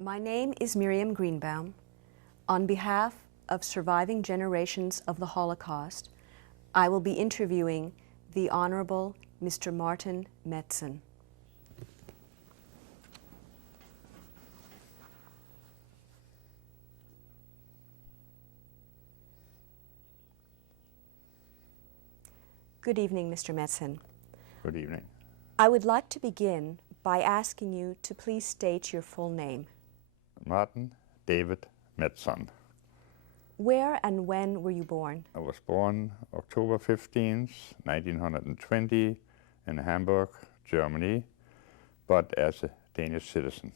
My name is Miriam Greenbaum. On behalf of surviving generations of the Holocaust, I will be interviewing the Honorable Mr. Martin Metzon. Good evening, Mr. Metzon. Good evening. I would like to begin by asking you to please state your full name. Martin David Metzon. Where and when were you born? I was born October 15th, 1920 in Hamburg, Germany, but as a Danish citizen.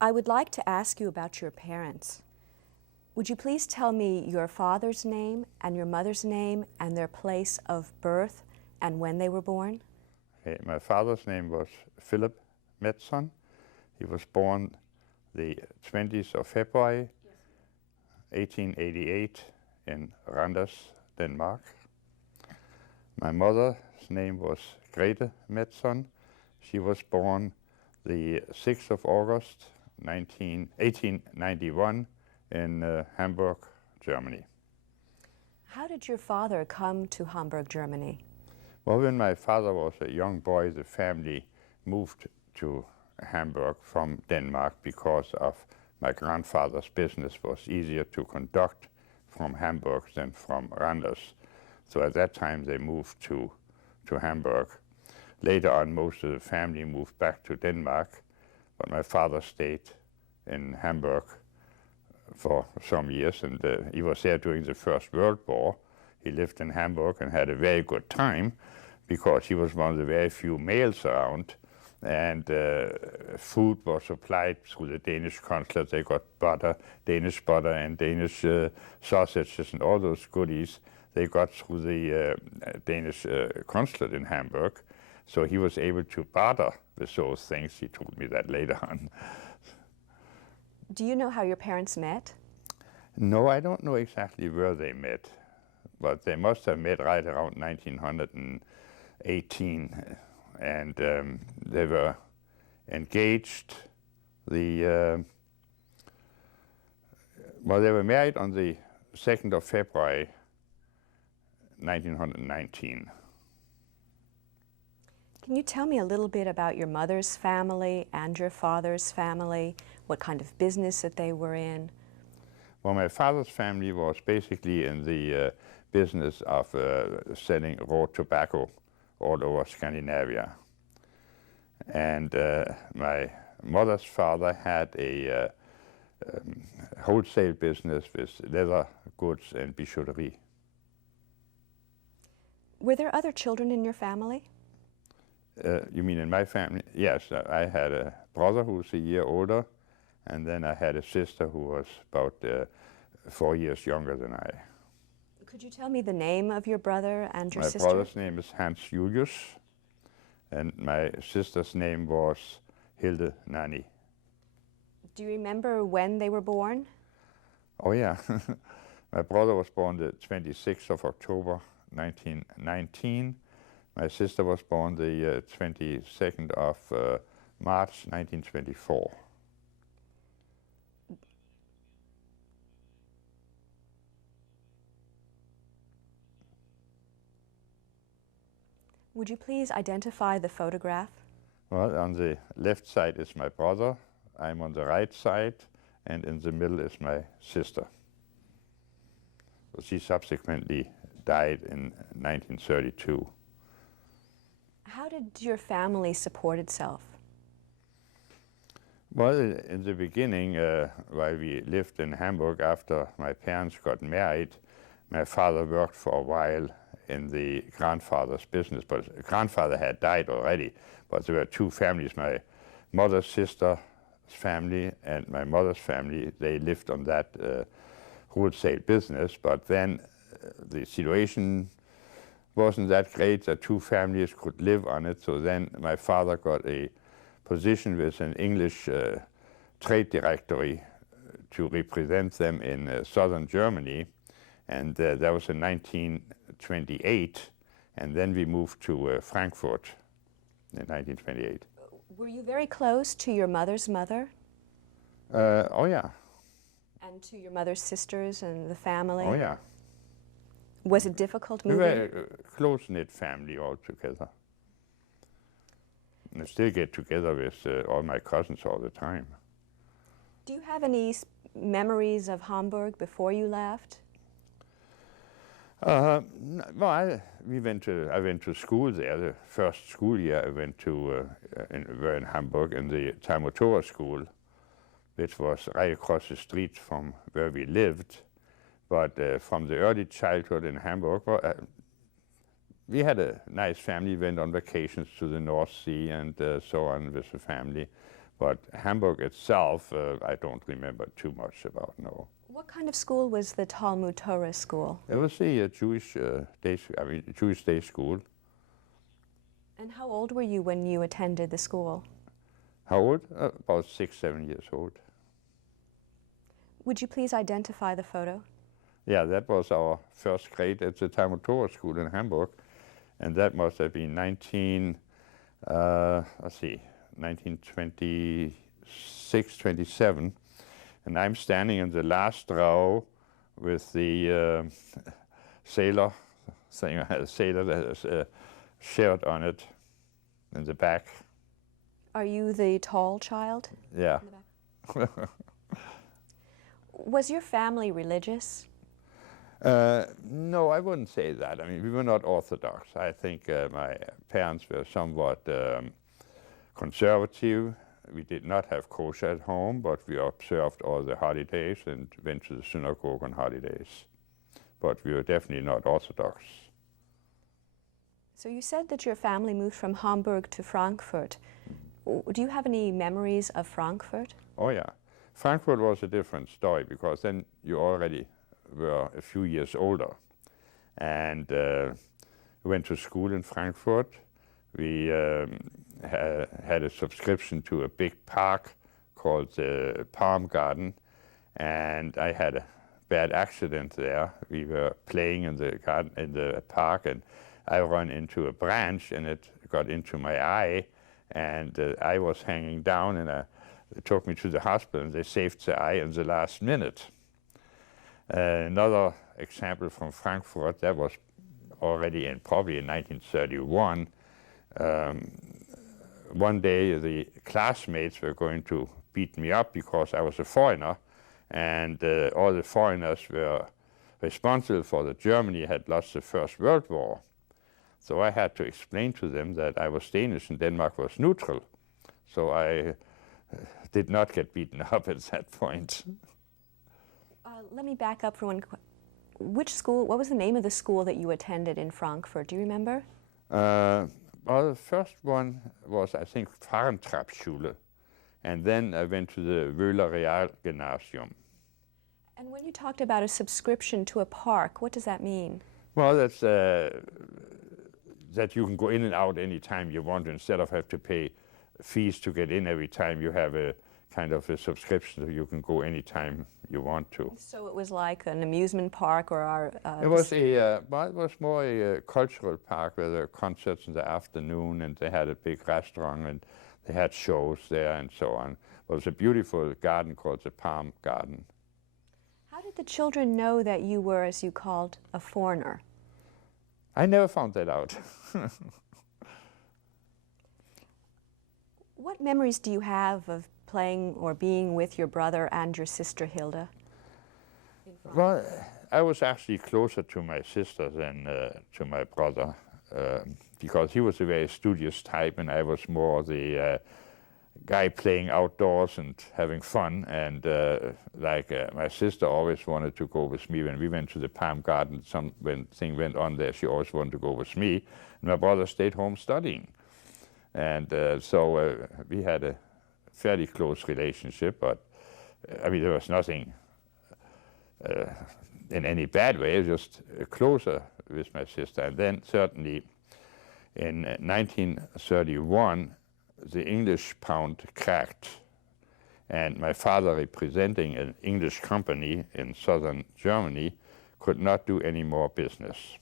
I would like to ask you about your parents. Would you please tell me your father's name and your mother's name and their place of birth and when they were born? Okay, my father's name was Philip Metzon. He was born the 20th of February, 1888 in Randers, Denmark. My mother's name was Grete Metzon. She was born the 6th of August, 1891 in Hamburg, Germany. How did your father come to Hamburg, Germany? Well, when my father was a young boy, the family moved to Hamburg from Denmark because of my grandfather's business was easier to conduct from Hamburg than from Randers. So at that time they moved to Hamburg. Later on, most of the family moved back to Denmark, but my father stayed in Hamburg for some years, and he was there during the First World War. He lived in Hamburg and had a very good time because he was one of the very few males around, and food was supplied through the Danish consulate. They got butter, Danish butter and Danish sausages and all those goodies they got through the Danish consulate in Hamburg. So he was able to barter with those things. He told me that later on. Do you know how your parents met? No, I don't know exactly where they met, but they must have met right around 1918, and they were engaged. They were married on the 2nd of February, 1919. Can you tell me a little bit about your mother's family and your father's family, what kind of business that they were in? Well, my father's family was basically in the business of selling raw tobacco all over Scandinavia. And my mother's father had a wholesale business with leather goods and bijouterie. Were there other children in your family? You mean in my family? Yes, I had a brother who was a year older, and then I had a sister who was about 4 years younger than I. Could you tell me the name of your brother and your sister? My brother's name is Hans Julius, and my sister's name was Hilde Nanny. Do you remember when they were born? Oh yeah, my brother was born the 26th of October, 1919. My sister was born the 22nd of March, 1924. Would you please identify the photograph? Well, on the left side is my brother, I'm on the right side, and in the middle is my sister. So she subsequently died in 1932. How did your family support itself? Well, in the beginning, while we lived in Hamburg after my parents got married, my father worked for a while in the grandfather's business, but the grandfather had died already. But there were two families, my mother's sister's family and my mother's family. They lived on that wholesale business, but then the situation wasn't that great that two families could live on it. So then my father got a position with an English trade directory to represent them in southern Germany. And that was in 1928. And then we moved to Frankfurt in 1928. Were you very close to your mother's mother Oh yeah, and to your mother's sisters and the family? oh yeah. Was it difficult We moving? were a close-knit family all together. And I still get together with all my cousins all the time. Do you have any memories of Hamburg before you left? Well, I went to school there. The first school year I went to were in Hamburg in the Talmud school, which was right across the street from where we lived. But from the early childhood in Hamburg, well, we had a nice family. Went on vacations to the North Sea and so on with the family. But Hamburg itself, I don't remember too much about. No. What kind of school was the Talmud Torah school? It was a Jewish Jewish day school. And how old were you when you attended the school? How old? About 6, 7 years old. Would you please identify the photo? Yeah, that was our first grade at the Talmud Torah school in Hamburg, and that must have been 1926, 27. And I'm standing in the last row with the sailor thing. I had a sailor that has a shirt on it in the back. Are you the tall child? Yeah. In the back? Was your family religious? No, I wouldn't say that. I mean, we were not Orthodox. I think my parents were somewhat conservative. We did not have kosher at home, but we observed all the holidays and went to the synagogue on holidays. But we were definitely not Orthodox. So you said that your family moved from Hamburg to Frankfurt. Do you have any memories of Frankfurt? Oh yeah. Frankfurt was a different story because then you already were a few years older. And we went to school in Frankfurt. We had a subscription to a big park called the Palm Garden, and I had a bad accident there. We were playing in the garden, in the park, and I ran into a branch, and it got into my eye, and I was hanging down, and they took me to the hospital, and they saved the eye in the last minute. Another example from Frankfurt, that was already probably in 1931. One day the classmates were going to beat me up because I was a foreigner, and all the foreigners were responsible for that Germany had lost the First World War. So I had to explain to them that I was Danish and Denmark was neutral. So I did not get beaten up at that point. Let me back up for one. Which school, what was the name of the school that you attended in Frankfurt? Do you remember? Well, the first one was, I think, Fahrentrappschule. And then I went to the Wöhler Realgymnasium. And when you talked about a subscription to a park, what does that mean? Well, that's that you can go in and out any time you want instead of have to pay fees to get in every time. You have a kind of a subscription, so you can go anytime you want to. So it was like an amusement park or our... It was well, it was more a cultural park where there were concerts in the afternoon, and they had a big restaurant, and they had shows there and so on. It was a beautiful garden called the Palm Garden. How did the children know that you were, as you called, a foreigner? I never found that out. What memories do you have of playing or being with your brother and your sister Hilda? Well, I was actually closer to my sister than to my brother because he was a very studious type, and I was more the guy playing outdoors and having fun. And my sister always wanted to go with me when we went to the Palm Garden. When thing went on there, she always wanted to go with me. And my brother stayed home studying. And so we had a fairly close relationship, but I mean, there was nothing in any bad way, just closer with my sister. And then certainly in 1931, the English pound cracked, and my father, representing an English company in southern Germany, could not do any more business.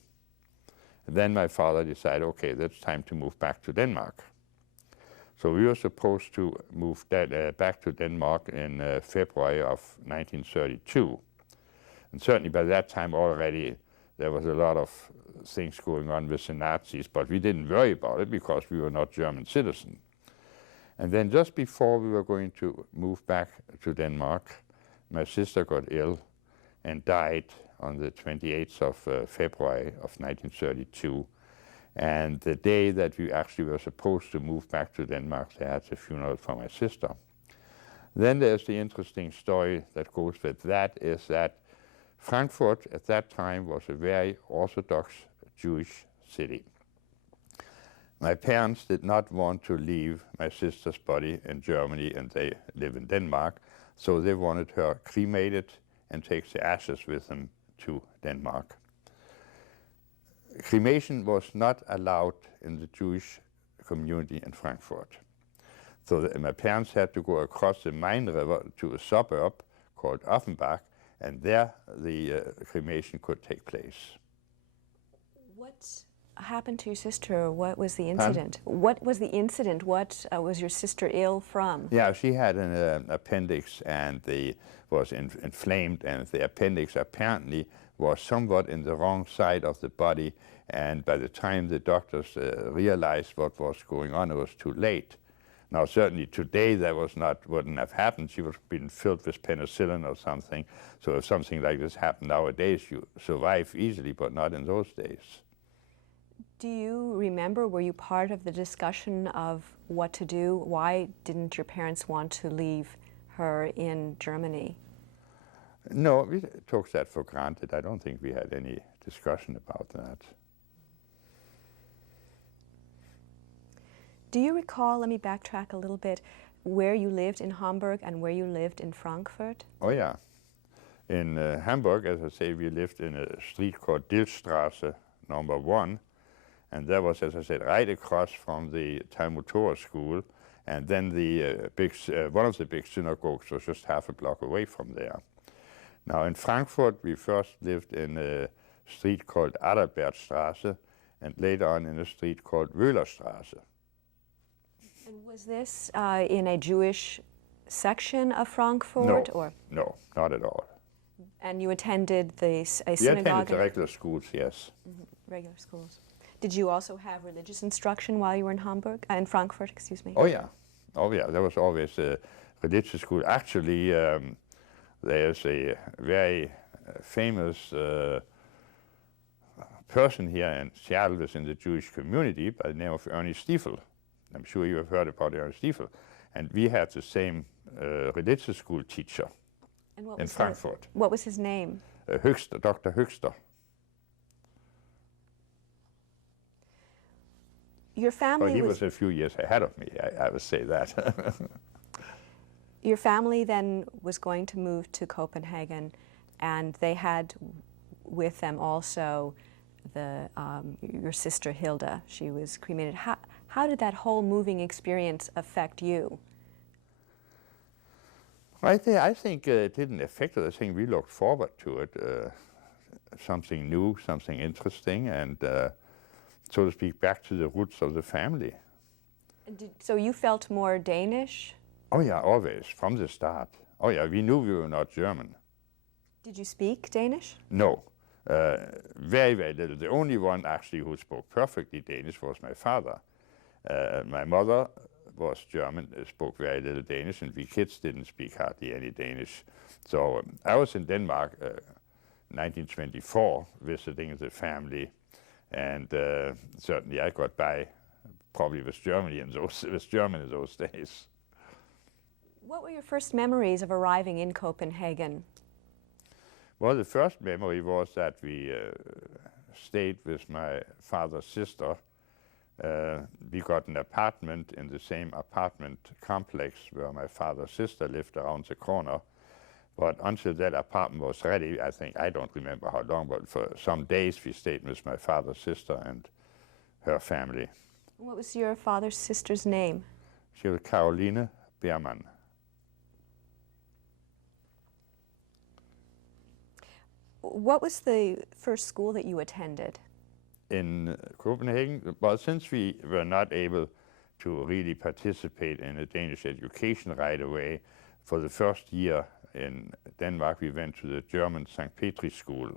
And then my father decided, okay, it's time to move back to Denmark. So we were supposed to move back to Denmark in February of 1932. And certainly by that time already there was a lot of things going on with the Nazis, but we didn't worry about it because we were not German citizens. And then just before we were going to move back to Denmark, my sister got ill and died on the 28th of February of 1932. And the day that we actually were supposed to move back to Denmark, they had the funeral for my sister. Then there's the interesting story that goes with that, is that Frankfurt at that time was a very Orthodox Jewish city. My parents did not want to leave my sister's body in Germany, and they live in Denmark, so they wanted her cremated and take the ashes with them to Denmark. Cremation was not allowed in the Jewish community in Frankfurt. So my parents had to go across the Main River to a suburb called Offenbach, and there the cremation could take place. What happened to your sister? What was the incident? What was the incident? What was your sister ill from? Yeah, she had an appendix, and was inflamed, and the appendix apparently was somewhat in the wrong side of the body, and by the time the doctors realized what was going on, it was too late. Now, certainly today that wouldn't have happened. She would have been filled with penicillin or something. So if something like this happened nowadays, you survive easily, but not in those days. Do you remember, were you part of the discussion of what to do? Why didn't your parents want to leave her in Germany? No, we took that for granted. I don't think we had any discussion about that. Do you recall, let me backtrack a little bit, where you lived in Hamburg and where you lived in Frankfurt? Oh yeah. In Hamburg, as I say, we lived in a street called Dilstraße number 1, and that was, as I said, right across from the Talmud Torah school, and then the one of the big synagogues was just half a block away from there. Now in Frankfurt, we first lived in a street called Adalbertstraße, and later on in a street called Wöhlerstraße. And was this in a Jewish section of Frankfurt? No, or? No, not at all. And you attended a synagogue? We attended the regular schools, yes. Mm-hmm. Regular schools. Did you also have religious instruction while you were in in Frankfurt, excuse me? Oh yeah, there was always a religious school. Actually, there's a very famous person here in Seattle within the Jewish community by the name of Ernie Stiefel. I'm sure you have heard about Ernie Stiefel. And we had the same religious school teacher in Frankfurt. What was his name? Höchster, Dr. Höchster. Your family he was a few years ahead of me, I would say that. Your family then was going to move to Copenhagen, and they had with them also your sister Hilda. She was cremated. How did that whole moving experience affect you? I think it didn't affect us. I think we looked forward to it. Something new, something interesting, and so to speak, back to the roots of the family. So you felt more Danish? Oh yeah, always, from the start. Oh yeah, we knew we were not German. Did you speak Danish? No, very, very little. The only one actually who spoke perfectly Danish was my father. My mother was German, spoke very little Danish, and we kids didn't speak hardly any Danish. So I was in Denmark 1924, visiting the family, and certainly I got by probably with German in those days. What were your first memories of arriving in Copenhagen? Well, the first memory was that we stayed with my father's sister. We got an apartment in the same apartment complex where my father's sister lived around the corner. But until that apartment was ready, I don't remember how long, but for some days we stayed with my father's sister and her family. What was your father's sister's name? She was Caroline Beermann. What was the first school that you attended? In Copenhagen, well, since we were not able to really participate in a Danish education right away. For the first year in Denmark, we went to the German St. Petri school,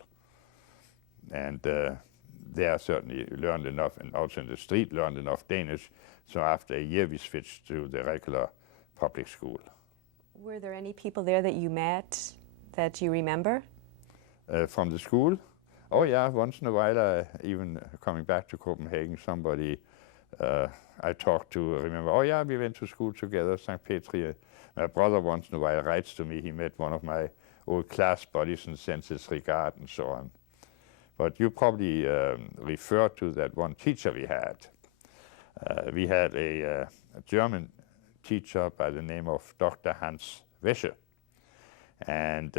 and there certainly learned enough, and also in the street learned enough Danish. So after a year, we switched to the regular public school. Were there any people there that you met that you remember? From the school? Oh yeah, once in a while, even coming back to Copenhagen, somebody I talked to, remember, oh yeah, we went to school together, St. Petri. My brother once in a while writes to me, he met one of my old class buddies and sends his regard and so on. But you probably refer to that one teacher we had. We had a German teacher by the name of Dr. Hans Wäsche. And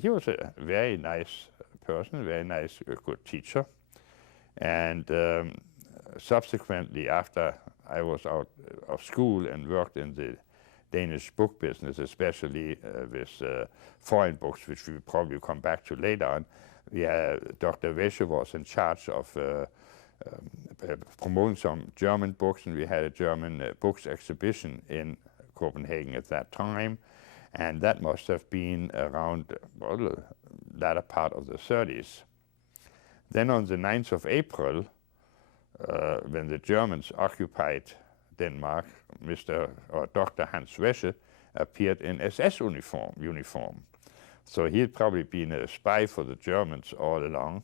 he was a very nice person, very nice, good teacher. And subsequently, after I was out of school and worked in the Danish book business, especially with foreign books, which we will probably come back to later on, Dr. Wäsche was in charge of promoting some German books, and we had a German books exhibition in Copenhagen at that time. And that must have been around the latter part of the 30s. Then on the 9th of April, when the Germans occupied Denmark, Dr. Hans Wäsche appeared in SS uniform. So he had probably been a spy for the Germans all along.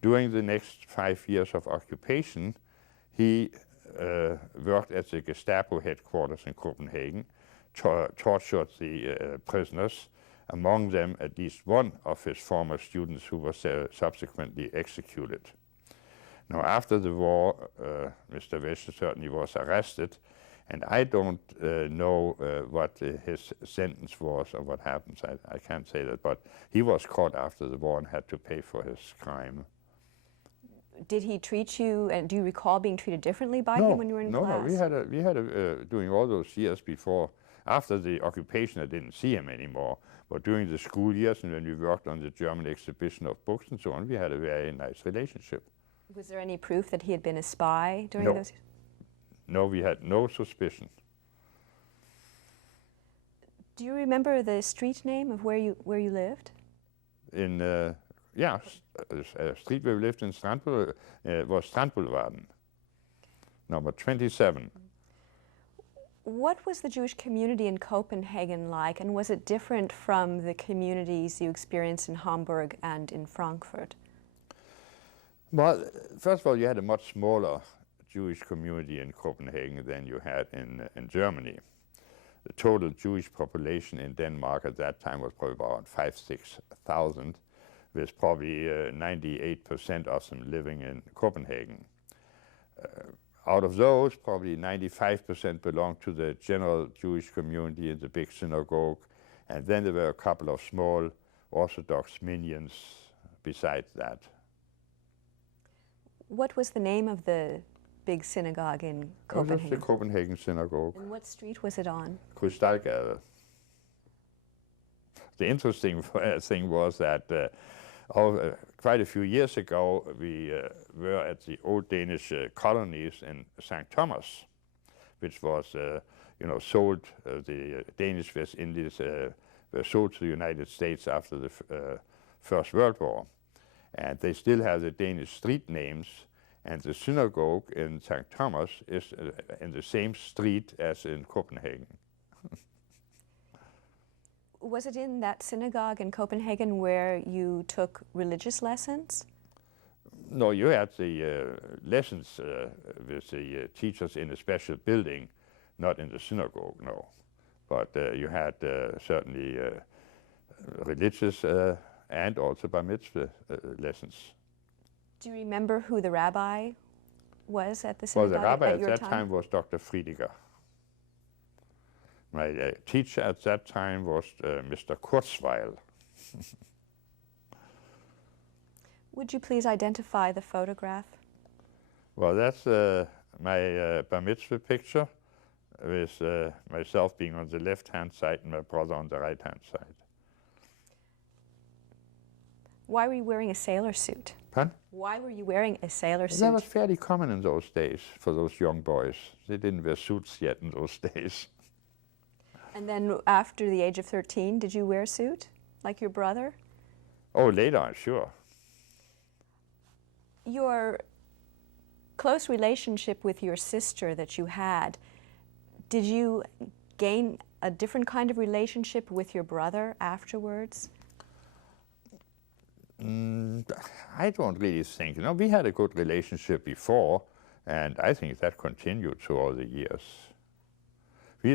During the next 5 years of occupation, he worked at the Gestapo headquarters in Copenhagen, tortured the prisoners, among them at least one of his former students who was subsequently executed. Now, after the war, Mr. Wäsche certainly was arrested, and I don't know what his sentence was or what happens. I can't say that, but he was caught after the war and had to pay for his crime. Did he treat you, and do you recall being treated differently by him when you were in class? No, we had during all those years before, after the occupation, I didn't see him anymore. But during the school years and when we worked on the German exhibition of books and so on, we had a very nice relationship. Was there any proof that he had been a spy during those years? No, we had no suspicion. Do you remember the street name of where you lived? In a street where we lived in Strandboulevard was Strandboulevarden, number 27. What was the Jewish community in Copenhagen like, and was it different from the communities you experienced in Hamburg and in Frankfurt? Well, first of all, you had a much smaller Jewish community in Copenhagen than you had in Germany. The total Jewish population in Denmark at that time was probably around 5,000-6,000, with probably 98% of them living in Copenhagen. Out of those, probably 95% belonged to the general Jewish community in the big synagogue, and then there were a couple of small Orthodox minions besides that. What was the name of the big synagogue in Copenhagen? It was the Copenhagen Synagogue. And what street was it on? Krystalgade. The interesting thing was that quite a few years ago, we were at the old Danish colonies in St. Thomas, which was, sold. The Danish West Indies were sold to the United States after the First World War, and they still have the Danish street names. And the synagogue in St. Thomas is in the same street as in Copenhagen. Was it in that synagogue in Copenhagen where you took religious lessons? No, you had the lessons with the teachers in a special building, not in the synagogue, no. But you had certainly religious and also bar mitzvah lessons. Do you remember who the rabbi was at the synagogue? Well, the rabbi at your that time was Dr. Friediger. My teacher at that time was Mr. Kurzweil. Would you please identify the photograph? Well, that's my bar mitzvah picture with myself being on the left-hand side and my brother on the right-hand side. Why were you wearing a sailor suit? Pardon? Why were you wearing a sailor That was suit? fairly common in those days for those young boys. They didn't wear suits yet in those days. And then after the age of 13, did you wear a suit like your brother? Oh, later on, sure. Your close relationship with your sister that you had, did you gain a different kind of relationship with your brother afterwards? I don't really think. We had a good relationship before, and I think that continued through all the years. We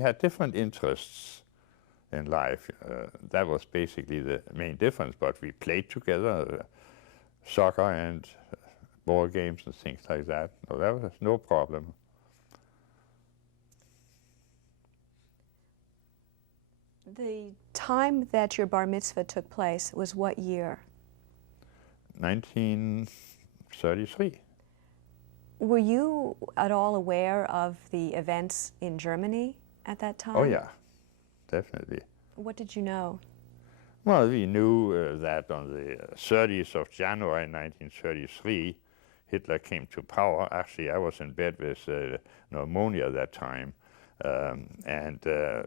had different interests in life. That was basically the main difference, but we played together, soccer and ball games and things like that. No, that was no problem. The time that your bar mitzvah took place was what year? 1933. Were you at all aware of the events in Germany at that time? Oh yeah, definitely. What did you know? Well, we knew that on the 30th of January 1933, Hitler came to power. Actually, I was in bed with pneumonia at that time. And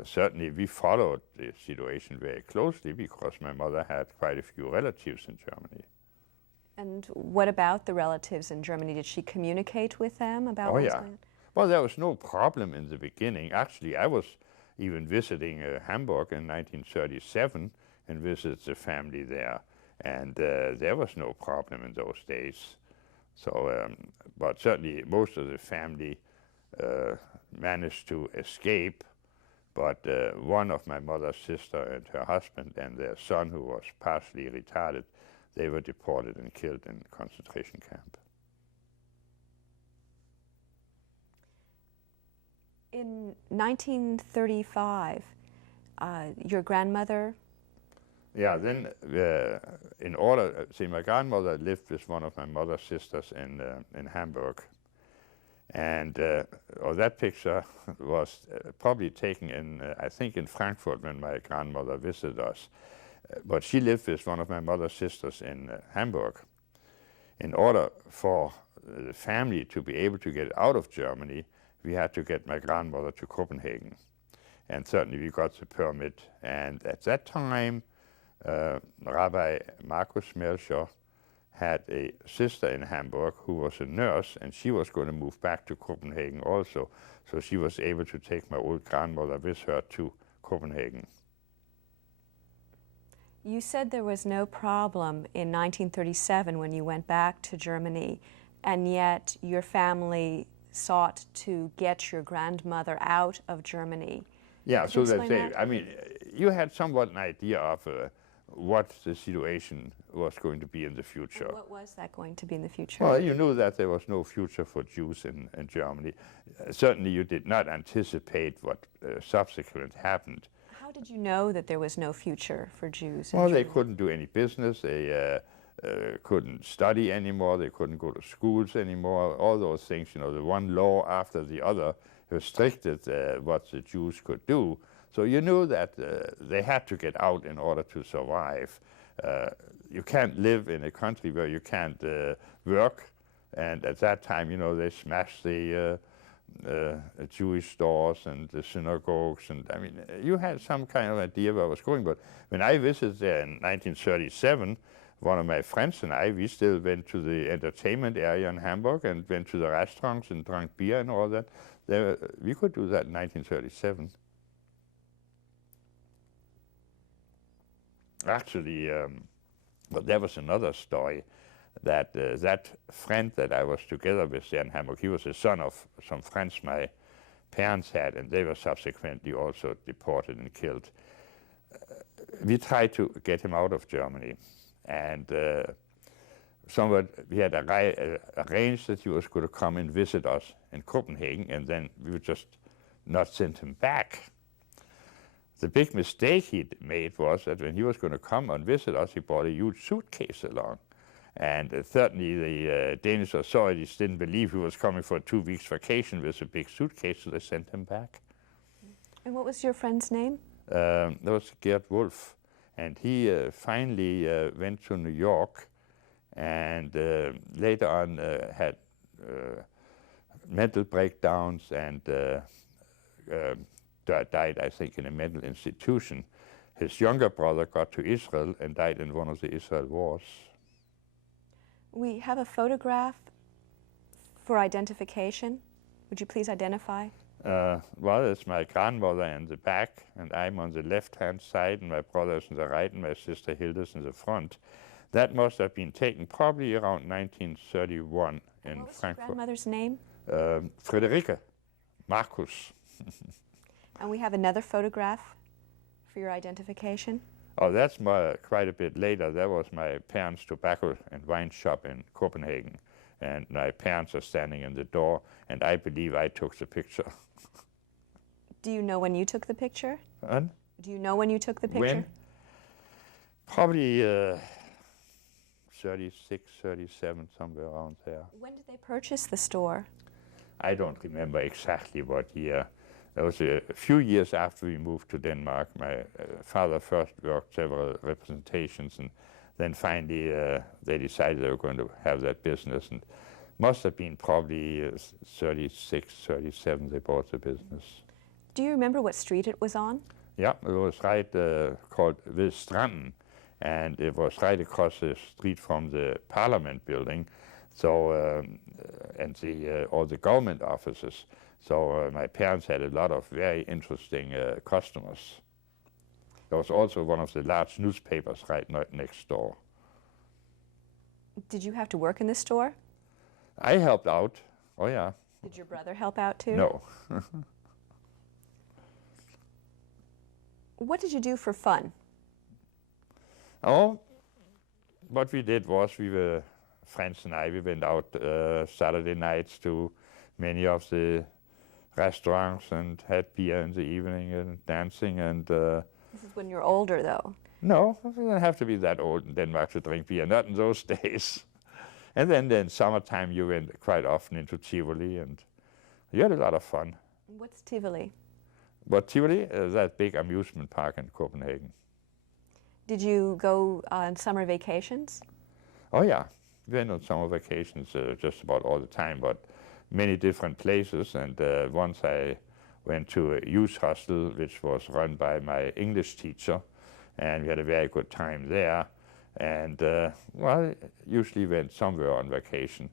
certainly we followed the situation very closely because my mother had quite a few relatives in Germany. And what about the relatives in Germany? Did she communicate with them about Oh what was yeah. going on? Well, there was no problem in the beginning. Actually, I was even visiting Hamburg in 1937 and visited the family there. And there was no problem in those days. So, but certainly most of the family managed to escape, but one of my mother's sister and her husband and their son, who was partially retarded, they were deported and killed in a concentration camp. In 1935, your grandmother... Yeah, then my grandmother lived with one of my mother's sisters in Hamburg. And that picture was probably taken in, I think, in Frankfurt when my grandmother visited us. But she lived with one of my mother's sisters in Hamburg. In order for the family to be able to get out of Germany, we had to get my grandmother to Copenhagen. And certainly we got the permit. And at that time, Rabbi Markus Melcher had a sister in Hamburg who was a nurse, and she was going to move back to Copenhagen also. So she was able to take my old grandmother with her to Copenhagen. You said there was no problem in 1937 when you went back to Germany, and yet your family sought to get your grandmother out of Germany. Yeah, Could so you that explain that? I mean, you had somewhat an idea of what the situation was going to be in the future. And what was that going to be in the future? Well, you knew that there was no future for Jews in Germany. Certainly you did not anticipate what subsequently happened. How did you know that there was no future for Jews in Well, Germany? they couldn't do any business, they couldn't study anymore, they couldn't go to schools anymore, all those things, the one law after the other restricted what the Jews could do. So you knew that they had to get out in order to survive. You can't live in a country where you can't work, and at that time, they smashed the Jewish stores and the synagogues, and I mean, you had some kind of idea where I was going, but when I visited there in 1937, one of my friends and I, we still went to the entertainment area in Hamburg and went to the restaurants and drank beer and all that. We could do that in 1937. Actually, but there was another story that that friend that I was together with there in Hamburg, he was the son of some friends my parents had, and they were subsequently also deported and killed. We tried to get him out of Germany, and we had arranged that he was going to come and visit us in Copenhagen, and then we would just not send him back. The big mistake he made was that when he was going to come and visit us, he brought a huge suitcase along. And certainly the Danish authorities didn't believe he was coming for a 2 weeks vacation with a big suitcase, so they sent him back. And what was your friend's name? That was Gerd Wolf. And he finally went to New York and later on had mental breakdowns and died, I think, in a mental institution. His younger brother got to Israel and died in one of the Israel wars. We have a photograph for identification. Would you please identify? Well, it's my grandmother in the back, and I'm on the left-hand side, and my brother is on the right, and my sister Hilda's in the front. That must have been taken probably around 1931 in What was your Frankfurt. grandmother's name? Friederike, Marcus. And we have another photograph for your identification. Oh, that's quite a bit later. That was my parents' tobacco and wine shop in Copenhagen. And my parents are standing in the door, and I believe I took the picture. Do you know when you took the picture? And Do you know when you took the picture? when? Probably 36, 37, somewhere around there. When did they purchase the store? I don't remember exactly what year. It was a few years after we moved to Denmark. My father first worked several representations, and then finally they decided they were going to have that business. And must have been probably 36, 37 they bought the business. Do you remember what street it was on? Yeah, it was right called Ved Stranden, and it was right across the street from the Parliament building, so and all the government offices. So my parents had a lot of very interesting customers. There was also one of the large newspapers right next door. Did you have to work in the store? I helped out. Oh yeah. Did your brother help out too? No. What did you do for fun? Oh, what we did was friends and I, we went out Saturday nights to many of the restaurants and had beer in the evening and dancing and... This is when you're older, though. No, you don't have to be that old in Denmark to drink beer, not in those days. And then in summertime you went quite often into Tivoli and you had a lot of fun. What's Tivoli? But Tivoli is that big amusement park in Copenhagen. Did you go on summer vacations? Oh yeah, we went on summer vacations just about all the time, but many different places. And once I went to a youth hostel, which was run by my English teacher, and we had a very good time there. And well, usually went somewhere on vacation.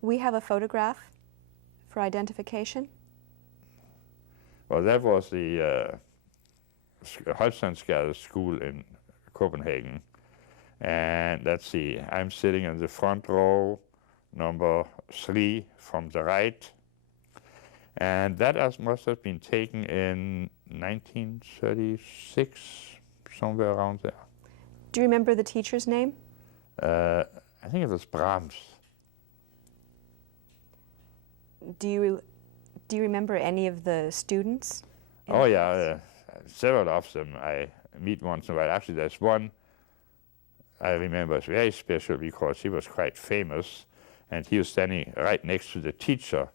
We have a photograph for identification. Well, that was the Holsteinsgade school in Copenhagen. And let's see, I'm sitting in the front row, number 3 from the right. And that must have been taken in 1936, somewhere around there. Do you remember the teacher's name? I think it was Brahms. Do you remember any of the students? Oh yeah, several of them I meet once in a while. Actually, there's one I remember is very special because he was quite famous, and he was standing right next to the teacher,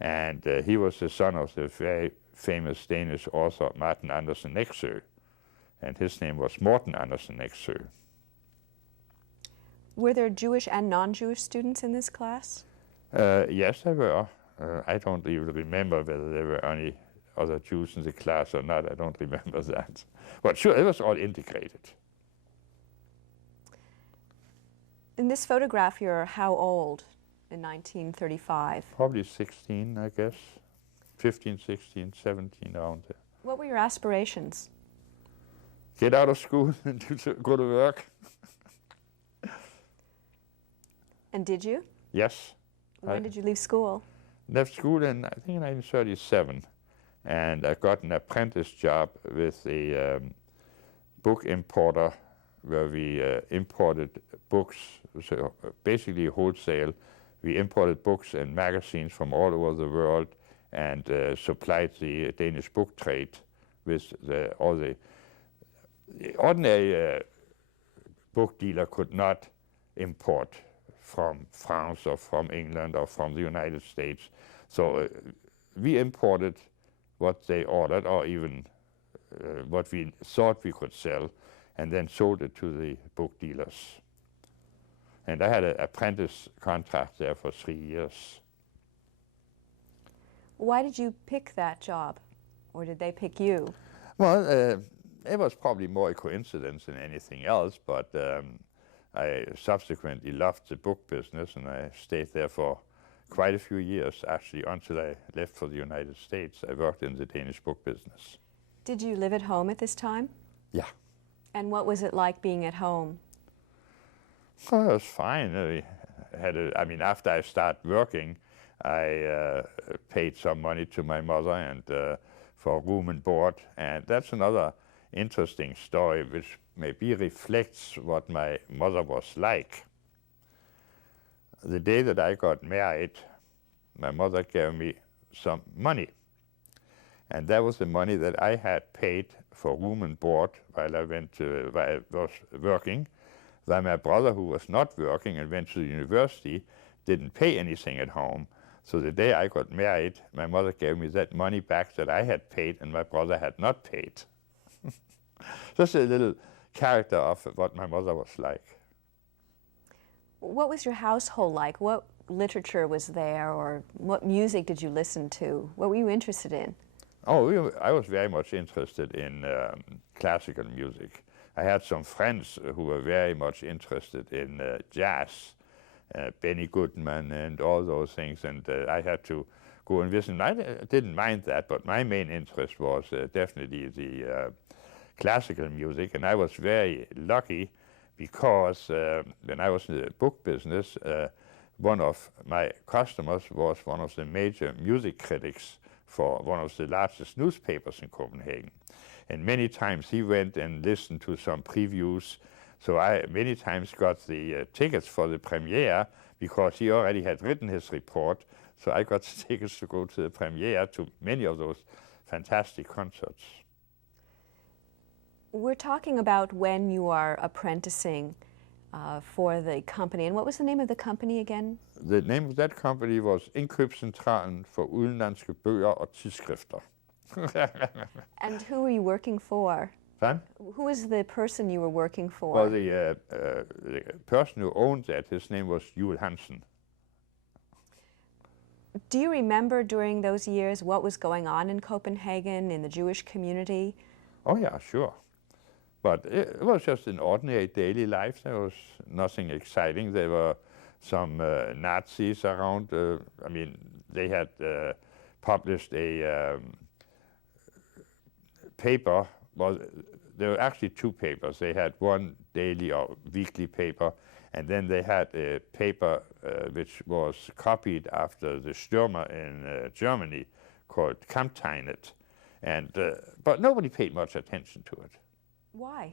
and he was the son of the very famous Danish author Martin Andersen Nexø, and his name was Morten Andersen Nexø. Were there Jewish and non-Jewish students in this class? Yes, there were. I don't even remember whether there were any other Jews in the class or not. I don't remember that. But sure, it was all integrated. In this photograph, you're how old in 1935? Probably 16, I guess. 15, 16, 17, around there. What were your aspirations? Get out of school and go to work. And did you? Yes. When did you leave school? Left school in, I think, 1937. And I got an apprentice job with a book importer where we imported books, so basically wholesale. We imported books and magazines from all over the world and supplied the Danish book trade with all the ordinary book dealer could not import from France or from England or from the United States. So we imported what they ordered or even what we thought we could sell and then sold it to the book dealers. And I had an apprentice contract there for 3 years. Why did you pick that job? Or did they pick you? Well, it was probably more a coincidence than anything else, but I subsequently loved the book business, and I stayed there for quite a few years, actually, until I left for the United States. I worked in the Danish book business. Did you live at home at this time? Yeah. And what was it like being at home? Oh, it was fine. I mean, after I started working, I paid some money to my mother and for room and board, and that's another interesting story which maybe reflects what my mother was like. The day that I got married, my mother gave me some money, and that was the money that I had paid for room and board while I was working, while my brother, who was not working and went to the university, didn't pay anything at home. So the day I got married, my mother gave me that money back that I had paid and my brother had not paid. Just a little character of what my mother was like. What was your household like? What literature was there, or what music did you listen to? What were you interested in? Oh, I was very much interested in classical music. I had some friends who were very much interested in jazz, Benny Goodman and all those things, and I had to go and listen. I didn't mind that, but my main interest was definitely the classical music, and I was very lucky because when I was in the book business, one of my customers was one of the major music critics for one of the largest newspapers in Copenhagen. And many times he went and listened to some previews. So I many times got the tickets for the premiere because he already had written his report. So I got the tickets to go to the premiere to many of those fantastic concerts. We're talking about when you are apprenticing for the company. And what was the name of the company again? The name of that company was Indkøbscentralen for udenlandske bøger og tidsskrifter. And who were you working for? Fun? Who was the person you were working for? Well, the person who owned that, his name was Jule Hansen. Do you remember during those years what was going on in Copenhagen, in the Jewish community? Oh yeah, sure. But it was just an ordinary daily life. There was nothing exciting. There were some Nazis around. I mean, they had published a paper. Well, there were actually two papers. They had one daily or weekly paper, and then they had a paper which was copied after the Stürmer in Germany called Kampftegnet. And but nobody paid much attention to it. Why?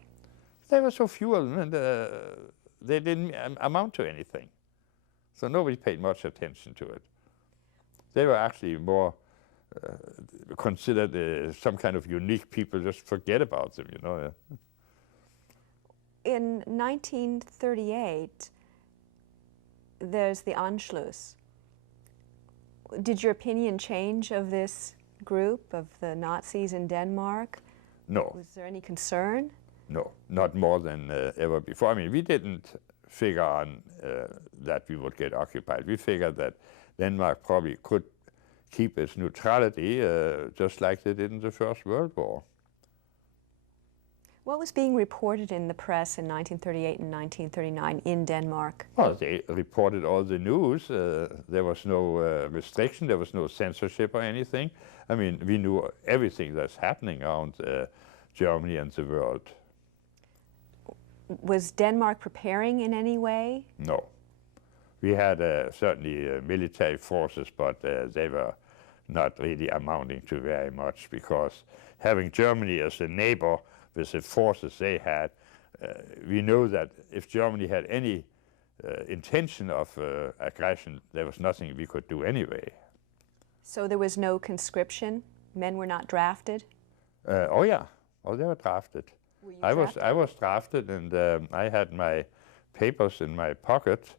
There were so few of them, and they didn't amount to anything. So nobody paid much attention to it. They were actually more considered some kind of unique people. Just forget about them, you know. In 1938, there's the Anschluss. Did your opinion change of this group, of the Nazis in Denmark? No. Was there any concern? No, not more than ever before. I mean, we didn't figure on that we would get occupied. We figured that Denmark probably could keep its neutrality just like they did in the First World War. What was being reported in the press in 1938 and 1939 in Denmark? Well, they reported all the news. There was no restriction. There was no censorship or anything. I mean, we knew everything that's happening around Germany and the world. Was Denmark preparing in any way? No. We had certainly military forces, but they were not really amounting to very much, because having Germany as a neighbor with the forces they had, we know that if Germany had any intention of aggression, there was nothing we could do anyway. So there was no conscription? Men were not drafted? Oh yeah, oh, they were drafted. Were you I drafted? was drafted, and I had my papers in my pocket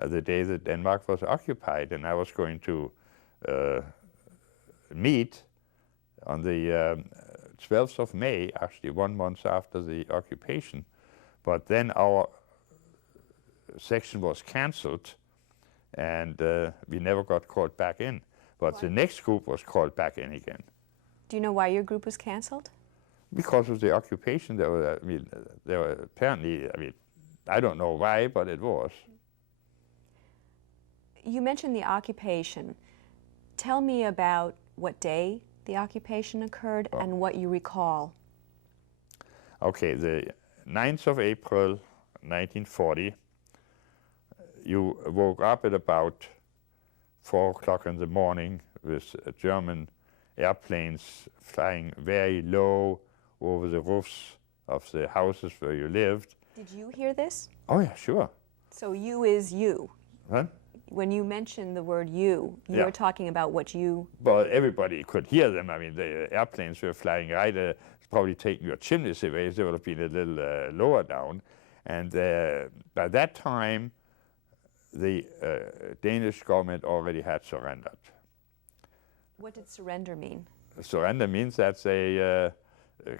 the day that Denmark was occupied, and I was going to meet on the 12th of May, actually 1 month after the occupation. But then our section was cancelled, and we never got called back in. But the next group was called back in again. Do you know why your group was canceled? Because of the occupation, there were apparently, I don't know why, but it was. You mentioned the occupation. Tell me about what day the occupation occurred and what you recall. Okay, the 9th of April, 1940, you woke up at about 4 o'clock in the morning with German airplanes flying very low over the roofs of the houses where you lived. Did you hear this? Oh yeah, sure. So you is you. Huh? When you mention the word you Yeah. were talking about what you... But everybody could hear them. I mean, the airplanes were flying right, probably taking your chimneys away. They would have been a little lower down. And by that time, the Danish government already had surrendered. What did surrender mean? Surrender means that they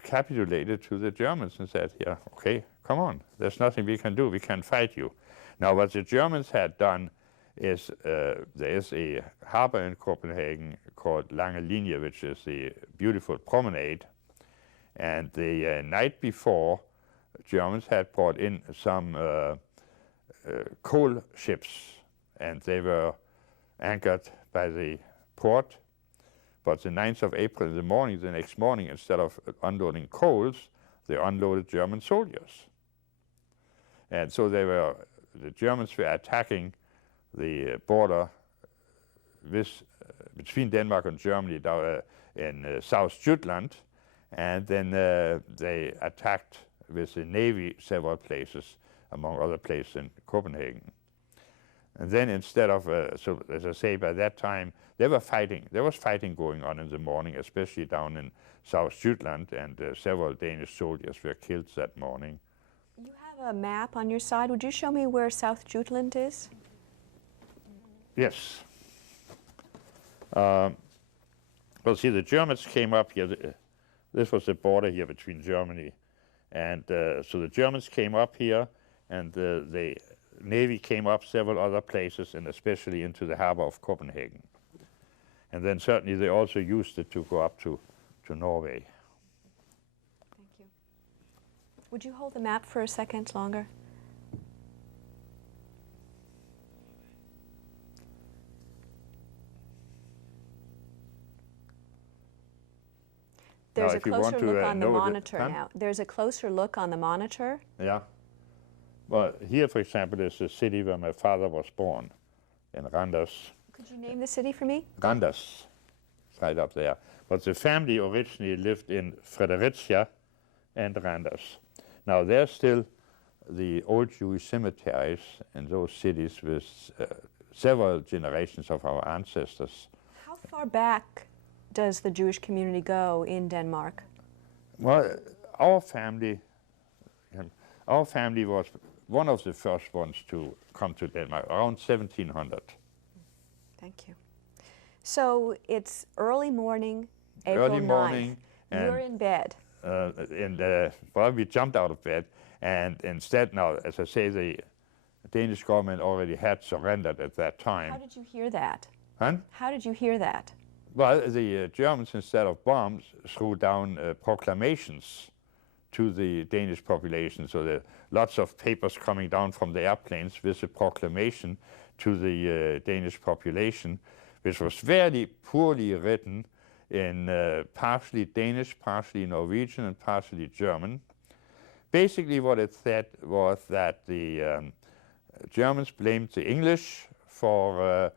capitulated to the Germans and said, yeah, okay, come on, there's nothing we can do, we can fight you. Now, what the Germans had done is there is a harbor in Copenhagen called Lange Linie, which is the beautiful promenade. And the night before, Germans had brought in some coal ships, and they were anchored by the port. But the 9th of April in the morning, the next morning, instead of unloading coals, they unloaded German soldiers. And so the Germans were attacking the border between Denmark and Germany down in South Jutland, and then they attacked with the Navy several places, among other places in Copenhagen. And then instead of, so as I say, by that time, there was fighting going on in the morning, especially down in South Jutland, and several Danish soldiers were killed that morning. You have a map on your side. Would you show me where South Jutland is? Yes. Well, see, the Germans came up here. This was the border here between Germany. And so the Germans came up here, and the Navy came up several other places, and especially into the harbor of Copenhagen. And then certainly they also used it to go up to Norway. Thank you. Would you hold the map for a second longer? There's a closer look on the monitor now. There's a closer look on the monitor. Yeah. Well, here, for example, is the city where my father was born, in Randers. Could you name the city for me? Randers, right up there. But the family originally lived in Fredericia and Randers. Now, there's still the old Jewish cemeteries in those cities with several generations of our ancestors. How far back does the Jewish community go in Denmark? Well, our family was one of the first ones to come to Denmark, around 1700. Thank you. So it's early morning, April 9th. You're in bed. Well, we jumped out of bed, and instead now, as I say, the Danish government already had surrendered at that time. How did you hear that? Huh? How did you hear that? Well, the Germans, instead of bombs, threw down proclamations to the Danish population. So there are lots of papers coming down from the airplanes with a proclamation to the Danish population, which was very poorly written in partially Danish, partially Norwegian, and partially German. Basically what it said was that the Germans blamed the English for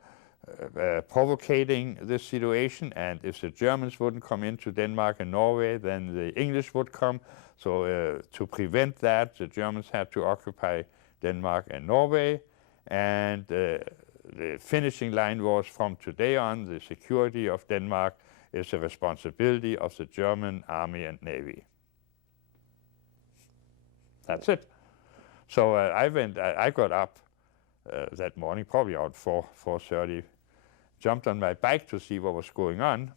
provocating this situation, and if the Germans wouldn't come into Denmark and Norway, then the English would come. So to prevent that, the Germans had to occupy Denmark and Norway, and the finishing line was, from today on, the security of Denmark is the responsibility of the German Army and Navy. That's it. So I got up that morning, probably around 4:30, jumped on my bike to see what was going on,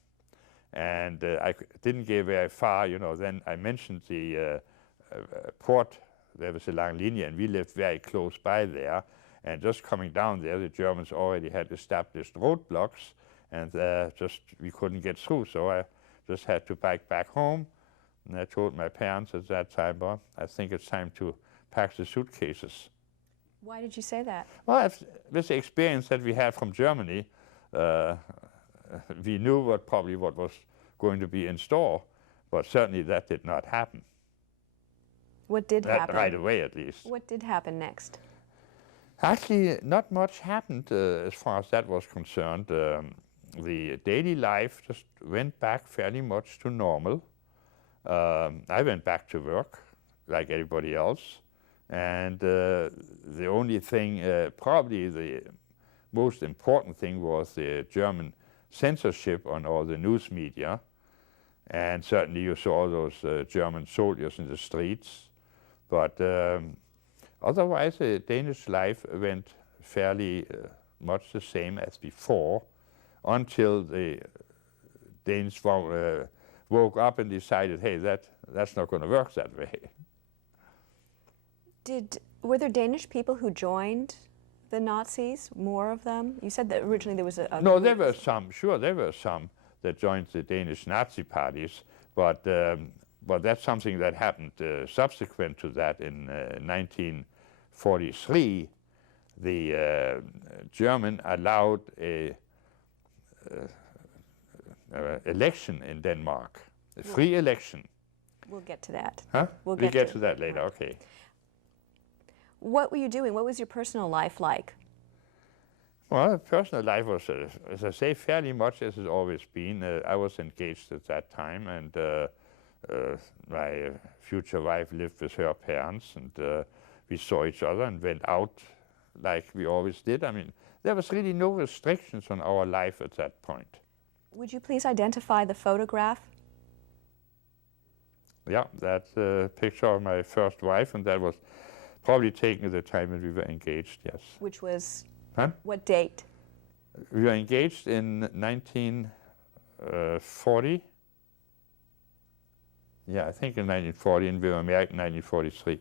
and I didn't get very far. Then I mentioned the port there was a long linear, and we lived very close by there. And just coming down there, the Germans already had established roadblocks, and we couldn't get through. So I just had to bike back home. And I told my parents at that time, well, I think it's time to pack the suitcases. Why did you say that? Well, with the experience that we had from Germany, we knew what was going to be in store, but certainly that did not happen. What did happen? Right away, at least. What did happen next? Actually, not much happened as far as that was concerned. The daily life just went back fairly much to normal. I went back to work like everybody else. And the only thing, probably the most important thing, was the German censorship on all the news media. And certainly you saw those German soldiers in the streets. But otherwise, the Danish life went fairly much the same as before, until the Danes woke up and decided, hey, that's not going to work that way. Were there Danish people who joined the Nazis, more of them? You said that originally there was a No, there were some, sure, there were some that joined the Danish Nazi parties, but that's something that happened subsequent to that in 1943. The German allowed a election in Denmark, a free election. We'll get to that. Huh? We'll get to that later, okay. What were you doing? What was your personal life like? Well, personal life was, as I say, fairly much as it's always been. I was engaged at that time, and my future wife lived with her parents, and we saw each other and went out like we always did. I mean, there was really no restrictions on our life at that point. Would you please identify the photograph? Yeah, that's a picture of my first wife, and that was probably taken at the time when we were engaged, yes. Which was, huh? What date? We were engaged in 1940. Yeah, I think in 1940, and we were married in 1943.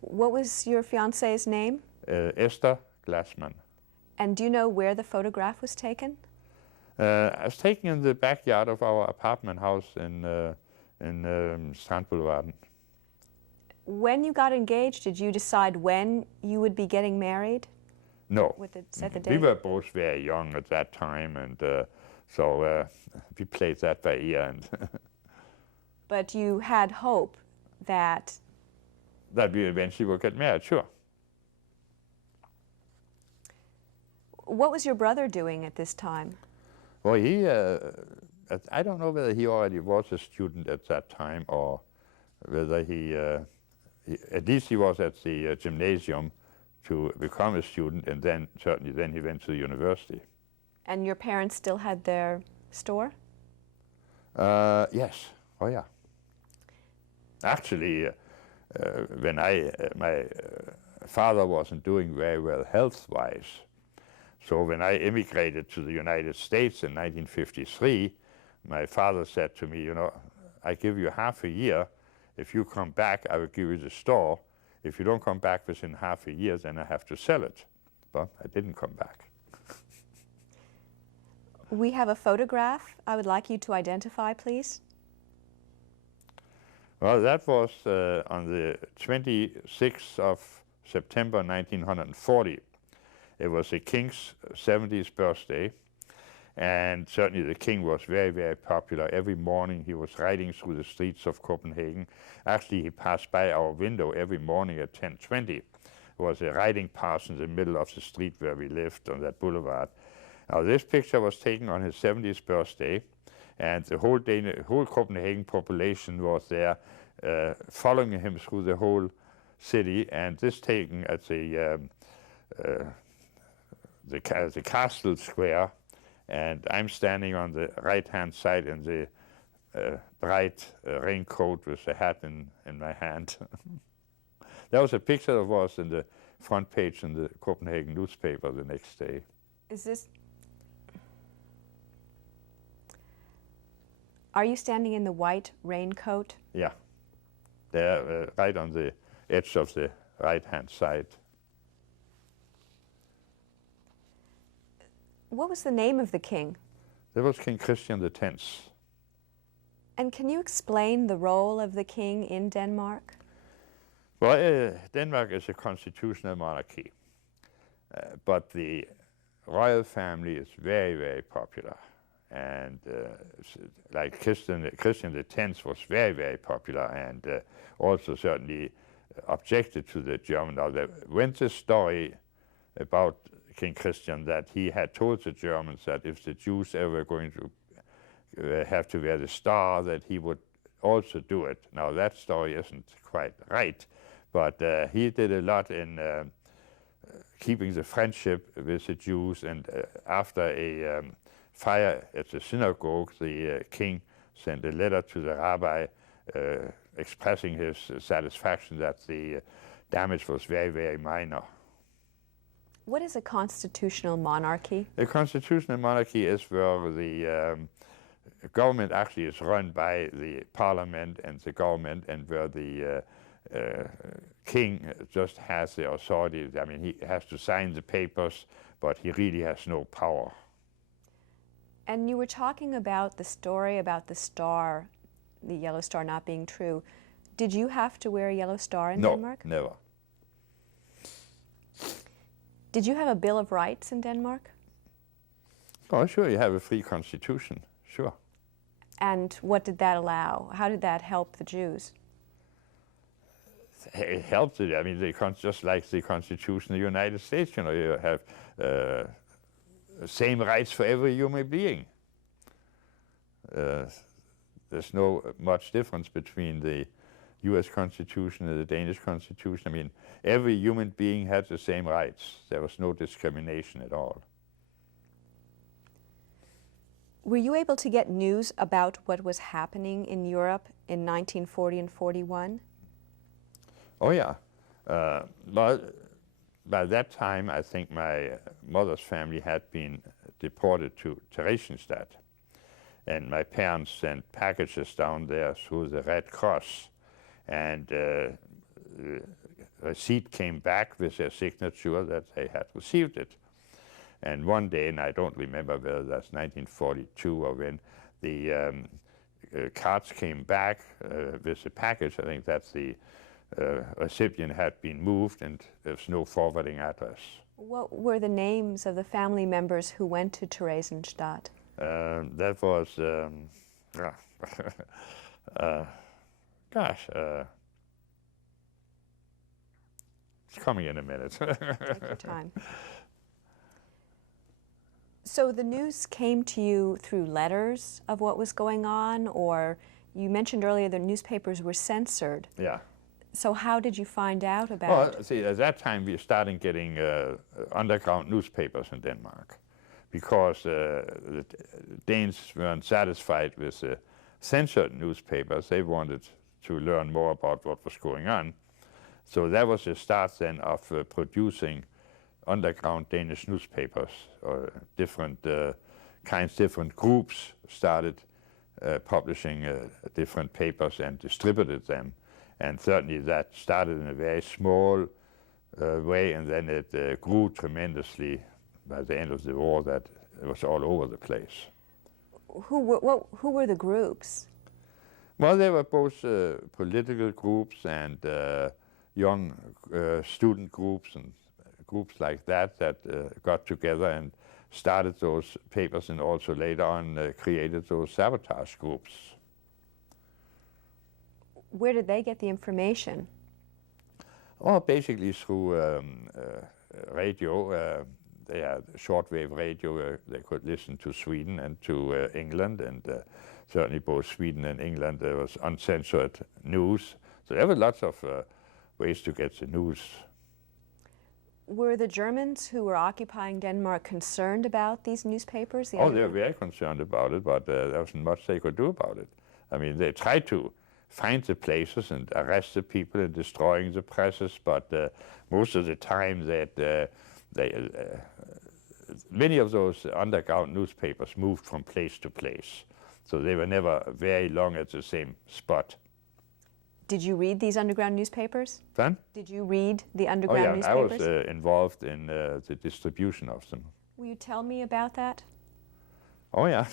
What was your fiance's name? Esther Glassman. And do you know where the photograph was taken? I was taken in the backyard of our apartment house in Strand Boulevard. When you got engaged, did you decide when you would be getting married? No. Set the date? We were both very young at that time, and so we played that by ear. And but you had hope that we eventually would get married, sure. What was your brother doing at this time? Well, he, I don't know whether he already was a student at that time, or whether he at least he was at the gymnasium to become a student, and then certainly then he went to the university. And your parents still had their store? Yes. Oh, yeah. Actually, when my father wasn't doing very well health-wise, so when I immigrated to the United States in 1953, my father said to me, you know, I give you half a year. If you come back, I will give you the store. If you don't come back within half a year, then I have to sell it. But I didn't come back. We have a photograph I would like you to identify, please. Well, that was on the 26th of September 1940. It was the king's 70th birthday. And certainly the king was very, very popular. Every morning he was riding through the streets of Copenhagen. Actually, he passed by our window every morning at 10:20. There was a riding path in the middle of the street where we lived on that boulevard. Now, this picture was taken on his 70th birthday, and the whole Copenhagen population was there following him through the whole city, and this taken at the castle square. And I'm standing on the right-hand side in the bright raincoat with the hat in my hand. That was a picture that was in the front page in the Copenhagen newspaper the next day. Are you standing in the white raincoat? Yeah. There, right on the edge of the right-hand side. What was the name of the king? That was King Christian X. And can you explain the role of the king in Denmark? Well, Denmark is a constitutional monarchy, but the royal family is very, very popular. And like Christian X was very, very popular, and also certainly objected to the German. Now, there went a story about King Christian that he had told the Germans that if the Jews ever were going to have to wear the star, that he would also do it. Now, that story isn't quite right, but he did a lot in keeping the friendship with the Jews, and after a fire at the synagogue, the king sent a letter to the rabbi expressing his satisfaction that the damage was very, very minor. What is a constitutional monarchy? A constitutional monarchy is where the government actually is run by the parliament and the government, and where the king just has the authority. I mean, he has to sign the papers, but he really has no power. And you were talking about the story about the star, the yellow star not being true. Did you have to wear a yellow star in Denmark? No, never. Did you have a Bill of Rights in Denmark? Oh, sure, you have a free constitution, sure. And what did that allow? How did that help the Jews? It helped it. I mean, just like the Constitution of the United States, you know, you have same rights for every human being. There's no much difference between the U.S. Constitution and the Danish Constitution. I mean, every human being had the same rights. There was no discrimination at all. Were you able to get news about what was happening in Europe in 1940 and 41? Oh, yeah. But by that time, I think my mother's family had been deported to Theresienstadt. And my parents sent packages down there through the Red Cross. And the receipt came back with their signature that they had received it. And one day, and I don't remember whether that's 1942 or when, the cards came back with the package. I think that's the recipient had been moved and there's no forwarding address. What were the names of the family members who went to Theresienstadt? That was, it's coming in a minute. Take your time. So the news came to you through letters of what was going on, or you mentioned earlier the newspapers were censored. Yeah. So how did you find out about it? Well, see, at that time we started getting underground newspapers in Denmark because the Danes weren't satisfied with the censored newspapers. They wanted to learn more about what was going on. So that was the start then of producing underground Danish newspapers, or different kinds, different groups started publishing different papers and distributed them. And certainly that started in a very small way, and then it grew tremendously by the end of the war, that it was all over the place. Who were the groups? Well, there were both political groups and young student groups and groups like that got together and started those papers, and also later on created those sabotage groups. Where did they get the information? Well, basically through radio. They had shortwave radio. They could listen to Sweden and to England, and certainly both Sweden and England, there was uncensored news. So there were lots of ways to get the news. Were the Germans who were occupying Denmark concerned about these newspapers? Oh, they were very concerned about it, but there wasn't much they could do about it. I mean, they tried to find the places and arrest the people and destroying the presses, but most of the time that many of those underground newspapers moved from place to place. So they were never very long at the same spot. Did you read these underground newspapers? Then? Did you read the Oh underground yeah, I was newspapers? involved in the distribution of them. Will you tell me about that? Oh yeah.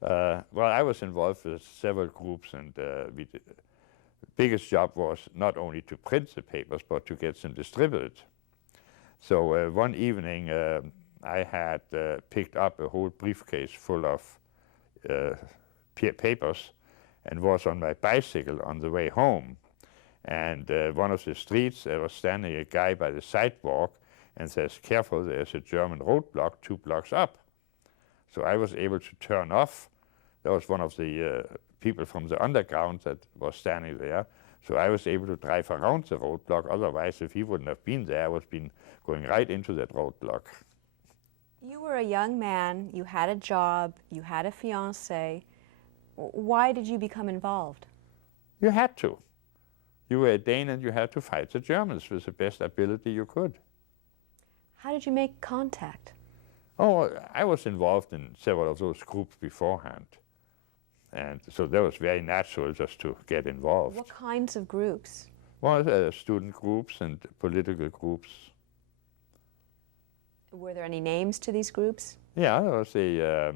Well, I was involved with several groups, and the biggest job was not only to print the papers, but to get them distributed. So one evening, I had picked up a whole briefcase full of papers, and was on my bicycle on the way home. And one of the streets, there was standing a guy by the sidewalk and says, "Careful, there's a German roadblock 2 blocks up." So I was able to turn off. There was one of the people from the underground that was standing there. So I was able to drive around the roadblock. Otherwise, if he wouldn't have been there, I would have been going right into that roadblock. You were a young man, you had a job, you had a fiancé. Why did you become involved? You had to. You were a Dane and you had to fight the Germans with the best ability you could. How did you make contact? Oh, I was involved in several of those groups beforehand. And so that was very natural just to get involved. What kinds of groups? Well, student groups and political groups. Were there any names to these groups? Yeah, there was a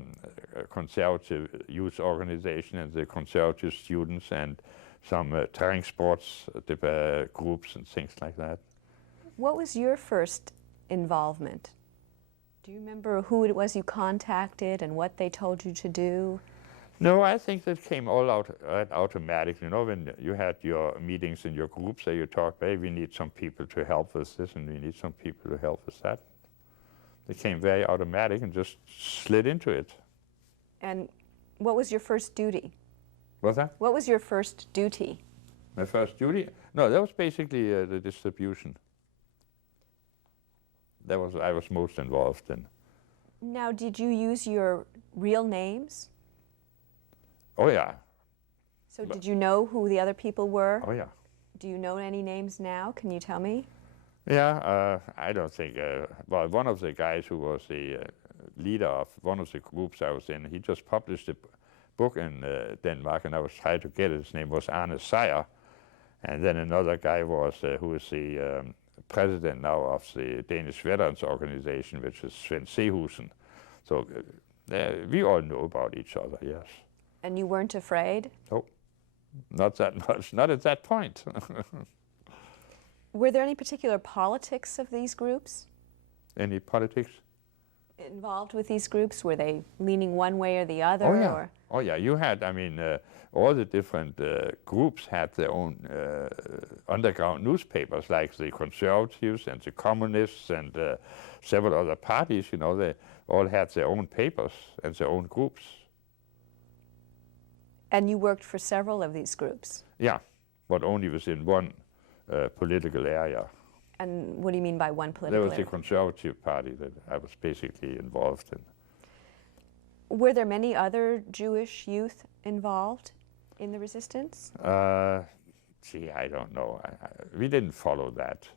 conservative youth organization and the conservative students and some terrain sports groups and things like that. What was your first involvement? Do you remember who it was you contacted and what they told you to do? No, I think that came all out automatically. You know, when you had your meetings in your groups, so you talked, hey, we need some people to help with this and we need some people to help with that. It came very automatic and just slid into it. And what was your first duty? What's that? What was your first duty? My first duty? No, that was basically the distribution. That was I was most involved in. Now, did you use your real names? Oh yeah. So did you know who the other people were? Oh yeah. Do you know any names now? Can you tell me? Yeah, I don't think. Well, one of the guys who was the leader of one of the groups I was in, he just published a book in Denmark, and I was trying to get it. His name was Arne Sejer. And then another guy was who is the president now of the Danish Veterans Organization, which is Svend Sehusen. So we all know about each other, yes. And you weren't afraid? Oh, not that much, not at that point. Were there any particular politics of these groups? Any politics? Involved with these groups? Were they leaning one way or the other? Oh yeah, or? oh yeah. You had, I mean, all the different groups had their own underground newspapers, like the conservatives and the communists and several other parties. You know, they all had their own papers and their own groups. And you worked for several of these groups? Yeah, but only within one political area. And what do you mean by one political There was area? the Conservative Party that I was basically involved in. Were there many other Jewish youth involved in the resistance? Gee, I don't know. We didn't follow that.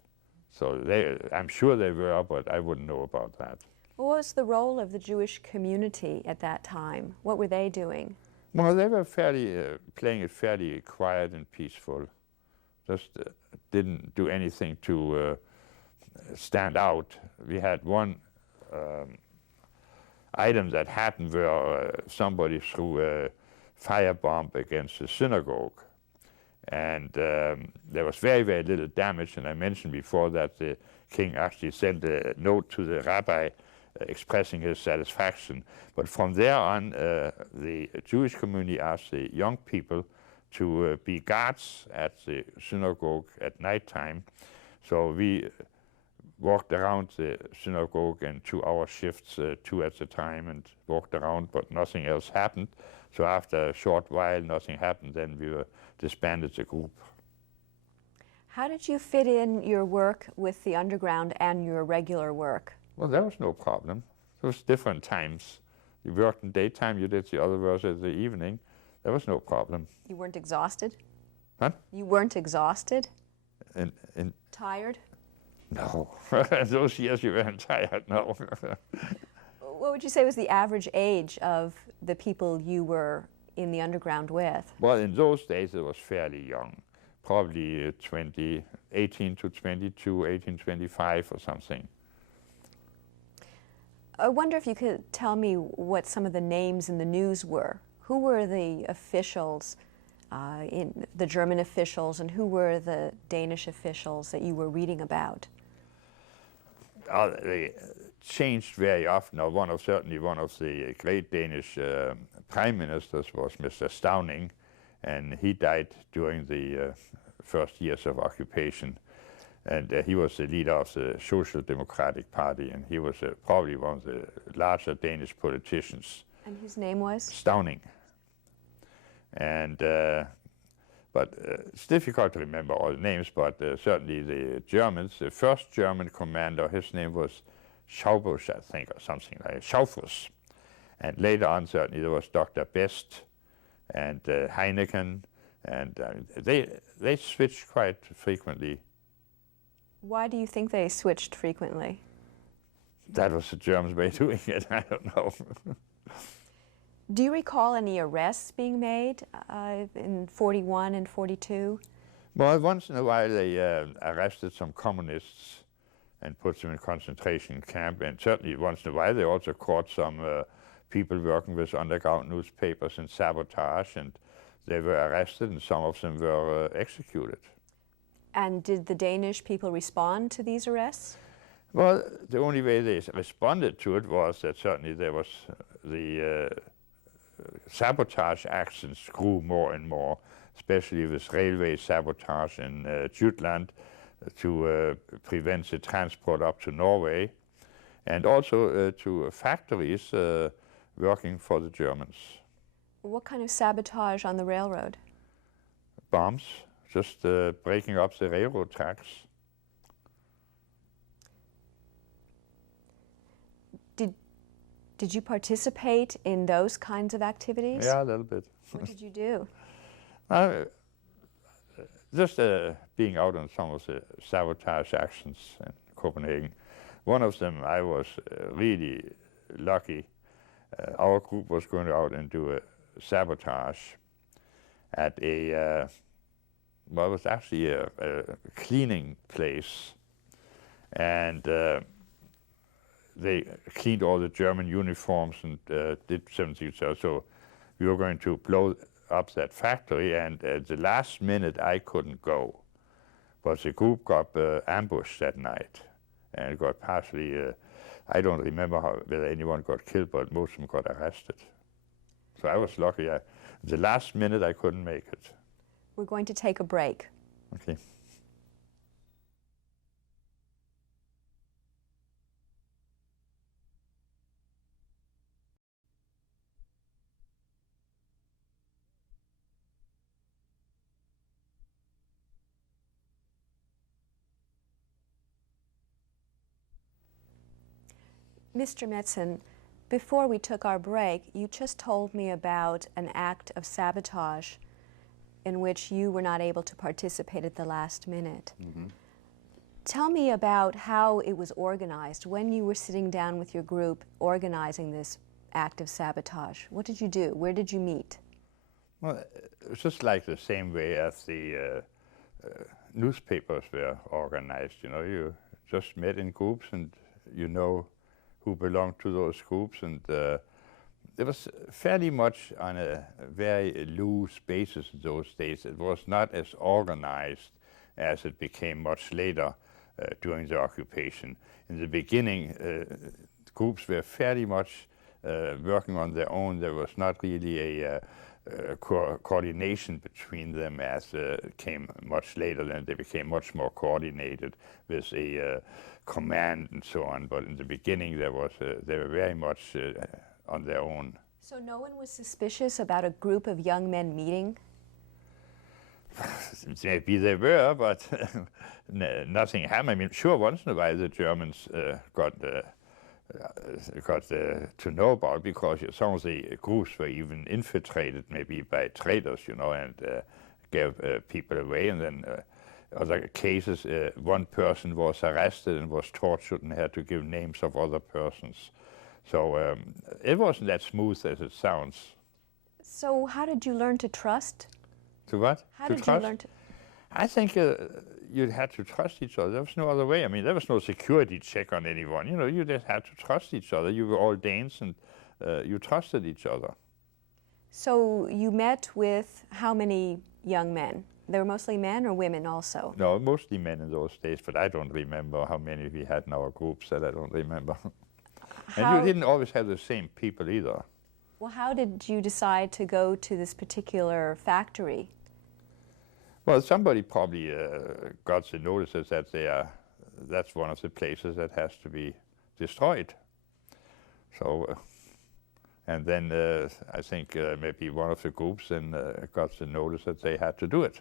So I'm sure they were, but I wouldn't know about that. What was the role of the Jewish community at that time? What were they doing? Well, they were playing it fairly quiet and peaceful. Just didn't do anything to stand out. We had one item that happened where somebody threw a firebomb against the synagogue. And there was very, very little damage. And I mentioned before that the king actually sent a note to the rabbi expressing his satisfaction. But from there on, the Jewish community asked the young people to be guards at the synagogue at nighttime. So we walked around the synagogue in 2-hour shifts, 2 at a time, and walked around, but nothing else happened. So after a short while, nothing happened, then we were disbanded the group. How did you fit in your work with the underground and your regular work? Well, there was no problem. It was different times. You worked in daytime, you did the other work in the evening. There was no problem. You weren't exhausted? Huh? You weren't exhausted? In Tired? No. Those years you weren't tired, no. What would you say was the average age of the people you were in the underground with? Well, in those days it was fairly young, probably 18 to 22, 18, 25 or something. I wonder if you could tell me what some of the names in the news were. Who were the officials, the German officials, and who were the Danish officials that you were reading about? They changed very often. Now, certainly one of the great Danish prime ministers was Mr. Stauning, and he died during the first years of occupation. And he was the leader of the Social Democratic Party, and he was probably one of the larger Danish politicians. And his name was? Stauning. And but it's difficult to remember all the names, but certainly the Germans, the first German commander, his name was Schaubus, I think, or something like Schaufus. And later on, certainly there was Dr. Best and Heineken, and they switched quite frequently. Why do you think they switched frequently? That was the Germans' way of doing it, I don't know. Do you recall any arrests being made in 41 and 42? Well, once in a while they arrested some communists and put them in concentration camp, and certainly once in a while they also caught some people working with underground newspapers and sabotage, and they were arrested and some of them were executed. And did the Danish people respond to these arrests? Well, the only way they responded to it was that certainly there was the sabotage actions grew more and more, especially with railway sabotage in Jutland to prevent the transport up to Norway, and also to factories working for the Germans. What kind of sabotage on the railroad? Bombs, just breaking up the railroad tracks. Did you participate in those kinds of activities? Yeah, a little bit. What did you do? Just being out on some of the sabotage actions in Copenhagen. One of them, I was really lucky. Our group was going out and do a sabotage at a, well, it was actually a cleaning place. And they cleaned all the German uniforms and did something. So we were going to blow up that factory, and at the last minute I couldn't go. But the group got ambushed that night and got partially, I don't remember whether anyone got killed, but most of them got arrested. So I was lucky. The last minute I couldn't make it. We're going to take a break. Okay. Mr. Metzon, before we took our break, you just told me about an act of sabotage in which you were not able to participate at the last minute. Mm-hmm. Tell me about how it was organized. When you were sitting down with your group organizing this act of sabotage, what did you do? Where did you meet? Well, it was just like the same way as the newspapers were organized. You know, you just met in groups and you know who belonged to those groups, and it was fairly much on a very loose basis in those days. It was not as organized as it became much later during the occupation. In the beginning, groups were fairly much working on their own. There was not really a coordination between them as came much later. Then they became much more coordinated with a command and so on. But in the beginning, they were very much on their own. So no one was suspicious about a group of young men meeting? Maybe they were, but nothing happened. I mean, sure, once in a while the Germans got to know about it, because some of the groups were even infiltrated maybe by traitors, you know, and gave people away. And then other cases, one person was arrested and was tortured and had to give names of other persons. So it wasn't that smooth as it sounds. So how did you learn to trust? To what? How to did trust? you learn to? I think you had to trust each other. There was no other way. I mean, there was no security check on anyone. You know, you just had to trust each other. You were all Danes, and you trusted each other. So you met with how many young men? They were mostly men or women also? No, mostly men in those days, but I don't remember how many we had in our groups. That I don't remember. And you didn't always have the same people either. Well, how did you decide to go to this particular factory? Well, somebody probably got the notices that that's one of the places that has to be destroyed. So, and then I think maybe one of the groups then got the notice that they had to do it.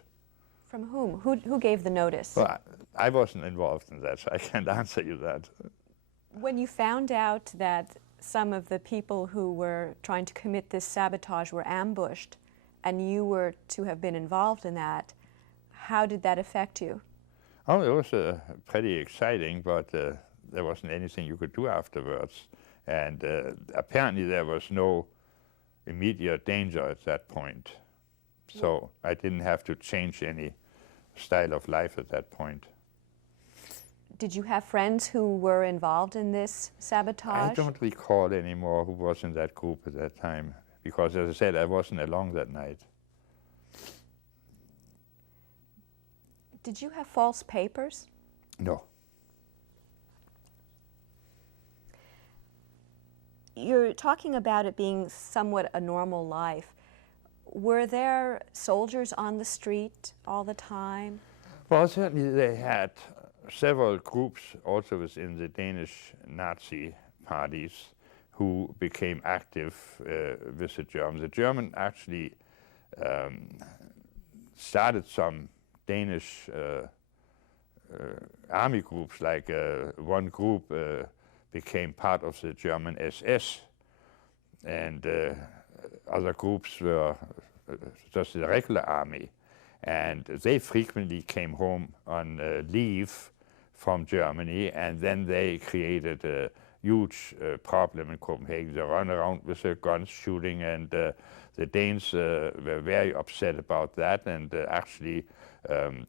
From whom? Who gave the notice? Well, I wasn't involved in that, so I can't answer you that. When you found out that some of the people who were trying to commit this sabotage were ambushed, and you were to have been involved in that, how did that affect you? Oh, it was pretty exciting, but there wasn't anything you could do afterwards. And apparently there was no immediate danger at that point. So I didn't have to change any style of life at that point. Did you have friends who were involved in this sabotage? I don't recall anymore who was in that group at that time, because as I said, I wasn't along that night. Did you have false papers? No. You're talking about it being somewhat a normal life. Were there soldiers on the street all the time? Well, certainly they had several groups also within the Danish Nazi parties who became active with the Germans. The German actually started some Danish army groups, like one group became part of the German SS, and other groups were just the regular army. And they frequently came home on leave from Germany, and then they created a huge problem in Copenhagen. They ran around with their guns shooting, and the Danes were very upset about that, and actually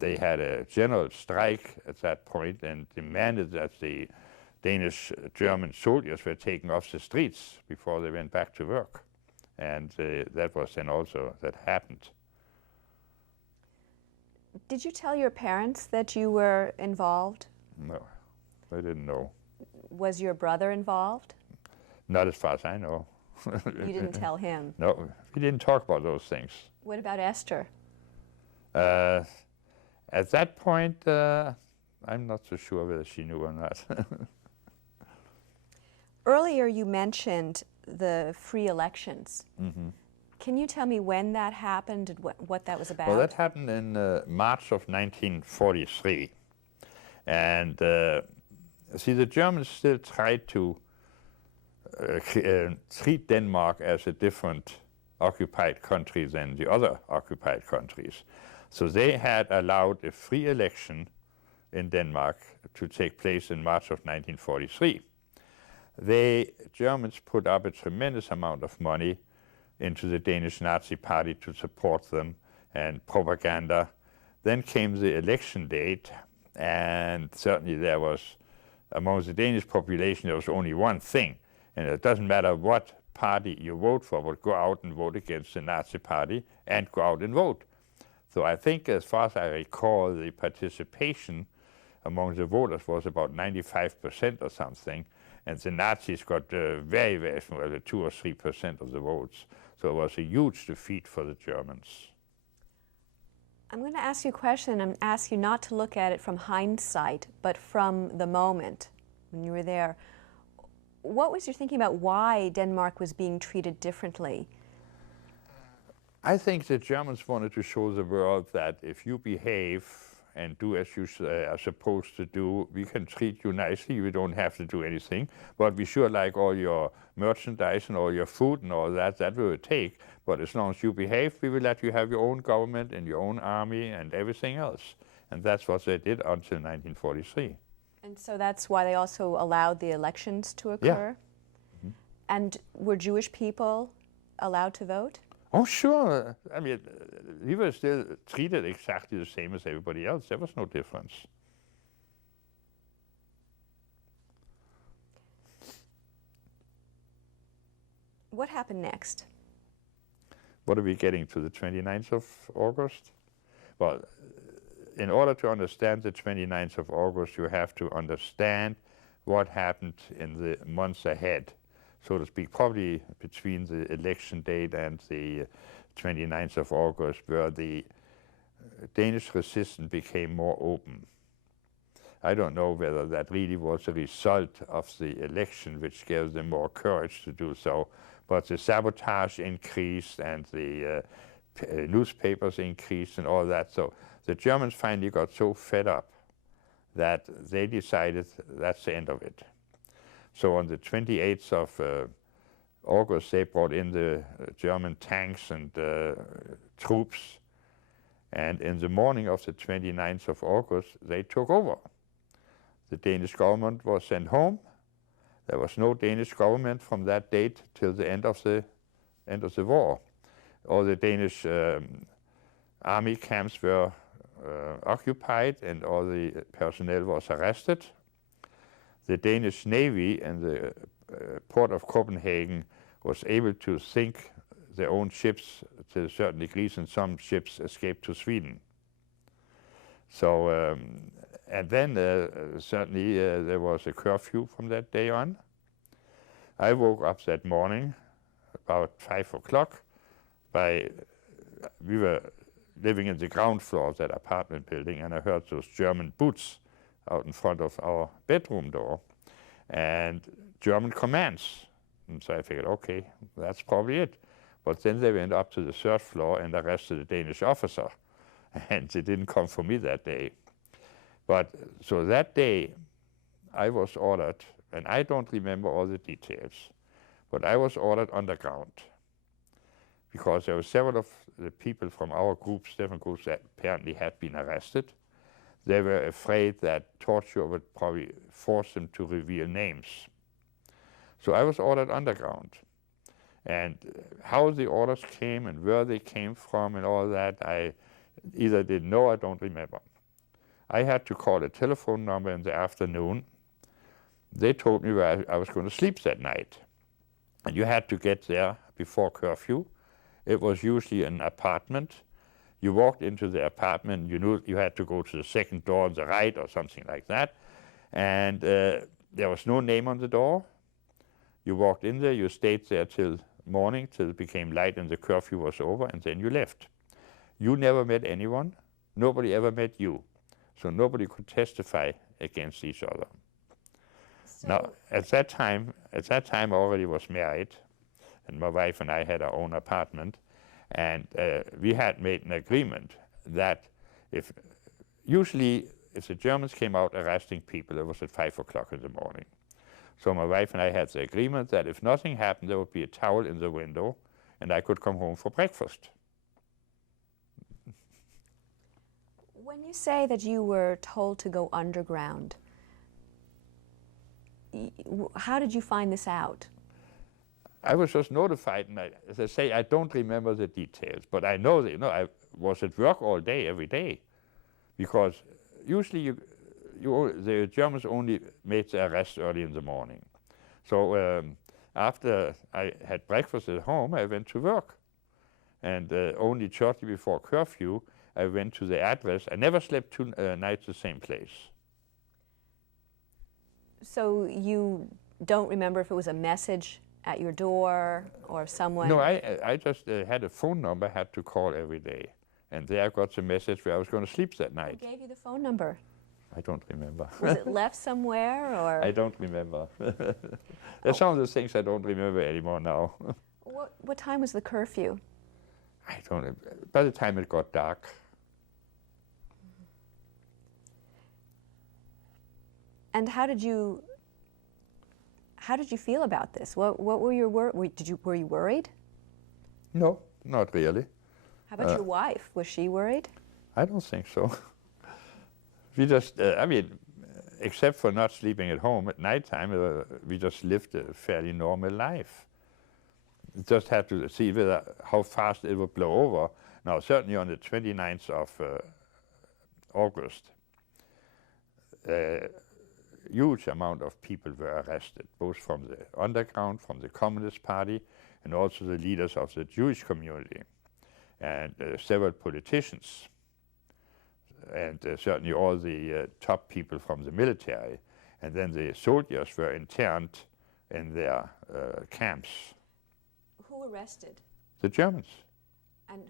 they had a general strike at that point and demanded that the Danish German soldiers were taken off the streets before they went back to work. And that was then also, that happened. Did you tell your parents that you were involved? No, they didn't know. Was your brother involved? Not as far as I know. You didn't tell him? No, we didn't talk about those things. What about Esther? At that point, I'm not so sure whether she knew or not. Earlier you mentioned the free elections. Mm-hmm. Can you tell me when that happened and what that was about? Well, that happened in March of 1943. And see, the Germans still tried to treat Denmark as a different occupied country than the other occupied countries. So they had allowed a free election in Denmark to take place in March of 1943. The Germans put up a tremendous amount of money into the Danish Nazi Party to support them, and propaganda. Then came the election date, and certainly there was, among the Danish population, there was only one thing, and it doesn't matter what party you vote for, but go out and vote against the Nazi Party and go out and vote. So I think, as far as I recall, the participation among the voters was about 95% or something, and the Nazis got very, very small, 2 or 3% of the votes. So it was a huge defeat for the Germans. I'm going to ask you a question and ask you not to look at it from hindsight, but from the moment when you were there. What was your thinking about why Denmark was being treated differently? I think the Germans wanted to show the world that if you behave and do as you are supposed to do, we can treat you nicely, you don't have to do anything, but we sure like all your merchandise and all your food and all that, that we will take, but as long as you behave, we will let you have your own government and your own army and everything else. And that's what they did until 1943. And so that's why they also allowed the elections to occur? Yeah. Mm-hmm. And were Jewish people allowed to vote? Oh, sure. I mean, we were still treated exactly the same as everybody else. There was no difference. What happened next? What are we getting to, the 29th of August? Well, in order to understand the 29th of August, you have to understand what happened in the months ahead, so to speak, probably between the election date and the 29th of August, where the Danish resistance became more open. I don't know whether that really was a result of the election, which gave them more courage to do so, but the sabotage increased and the newspapers increased and all that. So the Germans finally got so fed up that they decided that's the end of it. So on the 28th of August, they brought in the German tanks and troops. And in the morning of the 29th of August, they took over. The Danish government was sent home. There was no Danish government from that date till the end of the war. All the Danish army camps were occupied and all the personnel was arrested. The Danish Navy and the port of Copenhagen was able to sink their own ships to certain degrees, and some ships escaped to Sweden. So, and then certainly there was a curfew from that day on. I woke up that morning about 5 o'clock. We were living in the ground floor of that apartment building, and I heard those German boots out in front of our bedroom door, and German commands. And so I figured, okay, that's probably it. But then they went up to the third floor and arrested a Danish officer, and they didn't come for me that day. But so that day, I was ordered, and I don't remember all the details, but I was ordered underground because there were several of the people from our groups, different groups, that apparently had been arrested. They were afraid that torture would probably force them to reveal names. So I was ordered underground. And how the orders came and where they came from and all that, I either didn't know or I don't remember. I had to call a telephone number in the afternoon. They told me where I was going to sleep that night. And you had to get there before curfew. It was usually an apartment. You walked into the apartment, you knew you had to go to the second door on the right or something like that. And there was no name on the door. You walked in there, you stayed there till morning, till it became light and the curfew was over, and then you left. You never met anyone. Nobody ever met you. So nobody could testify against each other. So now, at that time I already was married, and my wife and I had our own apartment, and we had made an agreement that if the Germans came out arresting people, it was at 5 o'clock in the morning. So my wife and I had the agreement that if nothing happened, there would be a towel in the window, and I could come home for breakfast. When you say that you were told to go underground, how did you find this out? I was just notified, and as I say, I don't remember the details, but I know that I was at work all day, every day, because usually the Germans only made the arrest early in the morning. So after I had breakfast at home, I went to work, and only shortly before curfew, I went to the address. I never slept 2 nights the same place. So you don't remember if it was a message at your door or someone? No, I just had a phone number I had to call every day. And there I got the message where I was going to sleep that night. Who gave you the phone number? I don't remember. Was it left somewhere, or? I don't remember. There's some of the things I don't remember anymore now. What time was the curfew? I don't know. By the time it got dark. And how did you feel about this? What were your were you worried? No, not really. How about your wife? Was she worried? I don't think so. We just, I mean, except for not sleeping at home at nighttime, we just lived a fairly normal life. Just had to see how fast it would blow over. Now, certainly on the 29th of August, a huge amount of people were arrested, both from the underground, from the Communist Party, and also the leaders of the Jewish community, and several politicians, and certainly all the top people from the military. And then the soldiers were interned in their camps. Who arrested? The Germans. And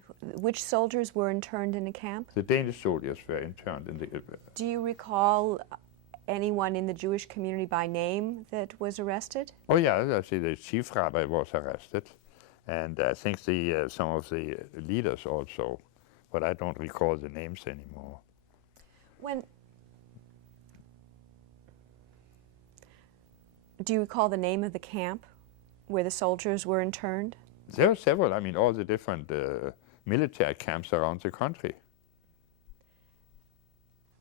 which soldiers were interned in a camp? The Danish soldiers were interned in the... Do you recall anyone in the Jewish community by name that was arrested? Oh yeah, I see the chief rabbi was arrested, and I think some of the leaders also, but I don't recall the names anymore. Do you recall the name of the camp where the soldiers were interned? There were several, I mean, all the different military camps around the country.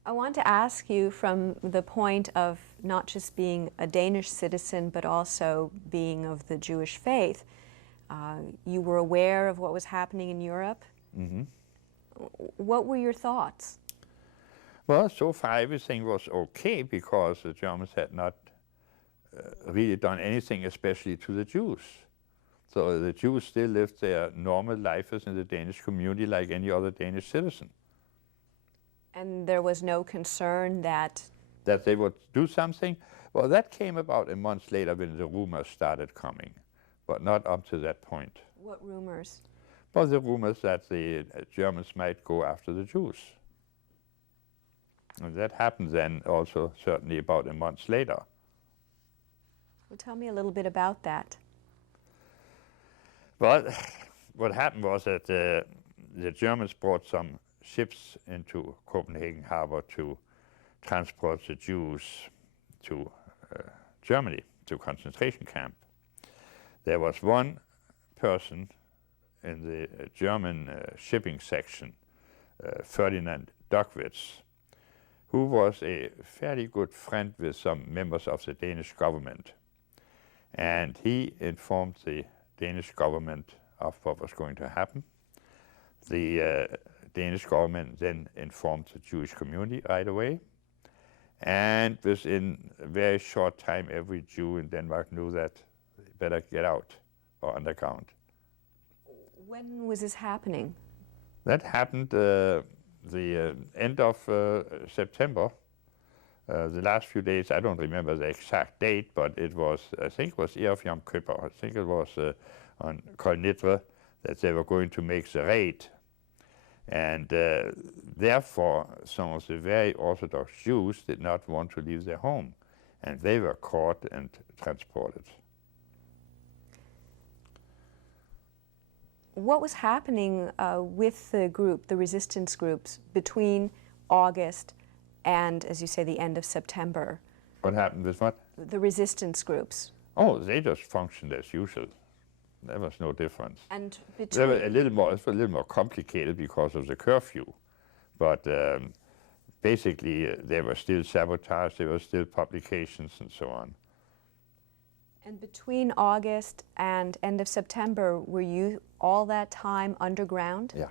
I want to ask you from the point of not just being a Danish citizen, but also being of the Jewish faith. You were aware of what was happening in Europe. Mm-hmm. What were your thoughts? Well, so far everything was okay because the Germans had not really done anything, especially to the Jews. So the Jews still lived their normal lives in the Danish community like any other Danish citizen. And there was no concern that they would do something? Well, that came about a month later when the rumors started coming, but not up to that point. What rumors? Well, the rumors that the Germans might go after the Jews. And that happened then also certainly about a month later. Well, tell me a little bit about that. Well, what happened was that the Germans brought some ships into Copenhagen harbor to transport the Jews to Germany, to concentration camp. There was one person in the German shipping section, Ferdinand Dockwitz, who was a fairly good friend with some members of the Danish government. And he informed the Danish government of what was going to happen. The Danish government then informed the Jewish community right away. And within a very short time, every Jew in Denmark knew that they better get out or underground. When was this happening? That happened the end of September. The last few days, I don't remember the exact date, but it was, I think it was Eve of Yom Kippur. I think it was on Kol Nidre that they were going to make the raid. And therefore, some of the very Orthodox Jews did not want to leave their home, and they were caught and transported. What was happening with the group, the resistance groups, between August and, as you say, the end of September? What happened with what? The resistance groups. Oh, they just functioned as usual. There was no difference. And they were a little more complicated because of the curfew, but basically they were still sabotage, there were still publications and so on. And between August and end of September, were you all that time underground? Yeah.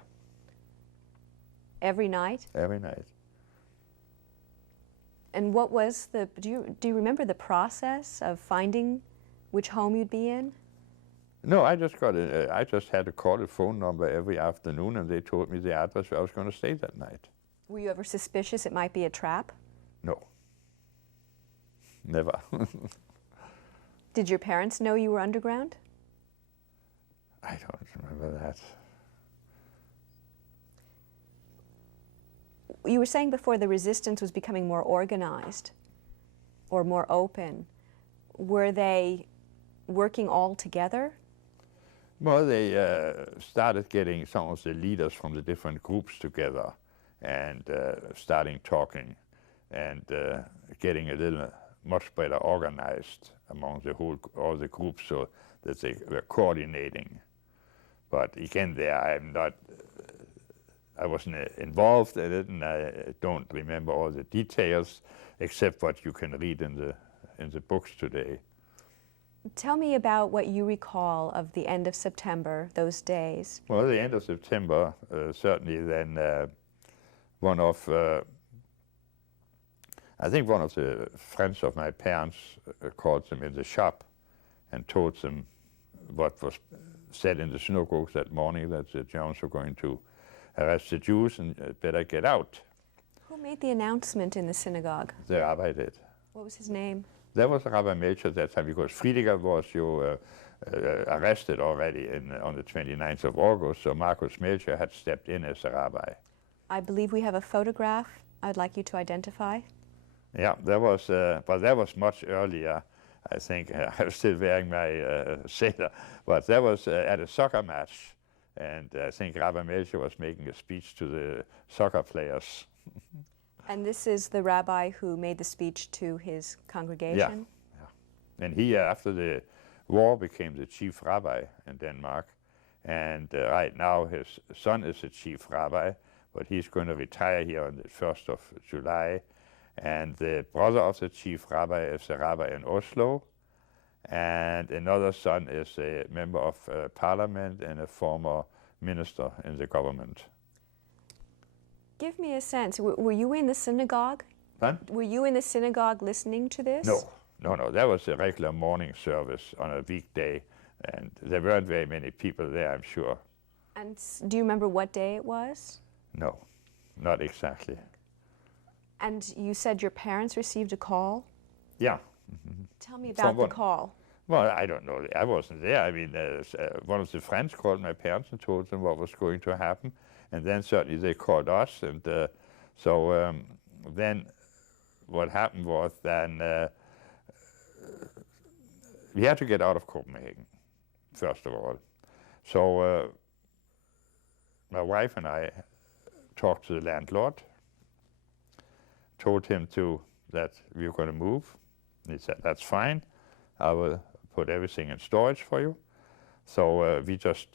Every night? Every night. And what was do you remember the process of finding which home you'd be in? No, I just had to call a phone number every afternoon, and they told me the address where I was going to stay that night. Were you ever suspicious it might be a trap? No. Never. Did your parents know you were underground? I don't remember that. You were saying before the resistance was becoming more organized or more open. Were they working all together? Well, they started getting some of the leaders from the different groups together and starting talking and getting a little much better organized among all the groups so that they were coordinating. But again, I wasn't involved in it, and I don't remember all the details except what you can read in the books today. Tell me about what you recall of the end of September, those days. Well, at the end of September, certainly then one of, I think one of the friends of my parents called them in the shop and told them what was said in the synagogue that morning, that the Germans were going to arrest the Jews and better get out. Who made the announcement in the synagogue? The rabbi did. What was his name? That was Rabbi Metzon at that time, because Friediger was arrested already on the 29th of August, so Marcus Melcher had stepped in as a rabbi. I believe we have a photograph I'd like you to identify. Yeah, that was, but that was much earlier. I think I was still wearing my seder, but that was at a soccer match, and I think Rabbi Melcher was making a speech to the soccer players. And this is the rabbi who made the speech to his congregation? Yeah. And he, after the war, became the chief rabbi in Denmark. And right now his son is the chief rabbi, but he's going to retire here on the 1st of July. And the brother of the chief rabbi is a rabbi in Oslo. And another son is a member of parliament and a former minister in the government. Give me a sense. Were you in the synagogue? Huh? Were you in the synagogue listening to this? No. That was a regular morning service on a weekday, and there weren't very many people there, I'm sure. And do you remember what day it was? No, not exactly. And you said your parents received a call? Yeah. Tell me about the call. Well, I don't know. I wasn't there. I mean, one of the friends called my parents and told them what was going to happen. And then certainly they called us. And so then what happened was then we had to get out of Copenhagen, first of all. So my wife and I talked to the landlord, told him that we were going to move. And he said, that's fine. I will put everything in storage for you. So we just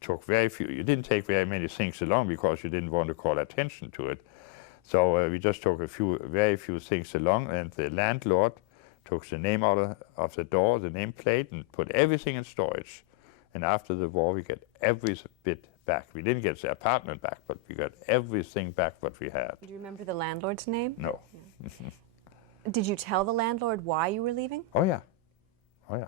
took very few. You didn't take very many things along because you didn't want to call attention to it. So we just took very few things along, and the landlord took the name out of the door, the nameplate, and put everything in storage. And after the war, we get every bit back. We didn't get the apartment back, but we got everything back what we had. Do you remember the landlord's name? No. Yeah. Did you tell the landlord why you were leaving? Oh, yeah. Oh, yeah.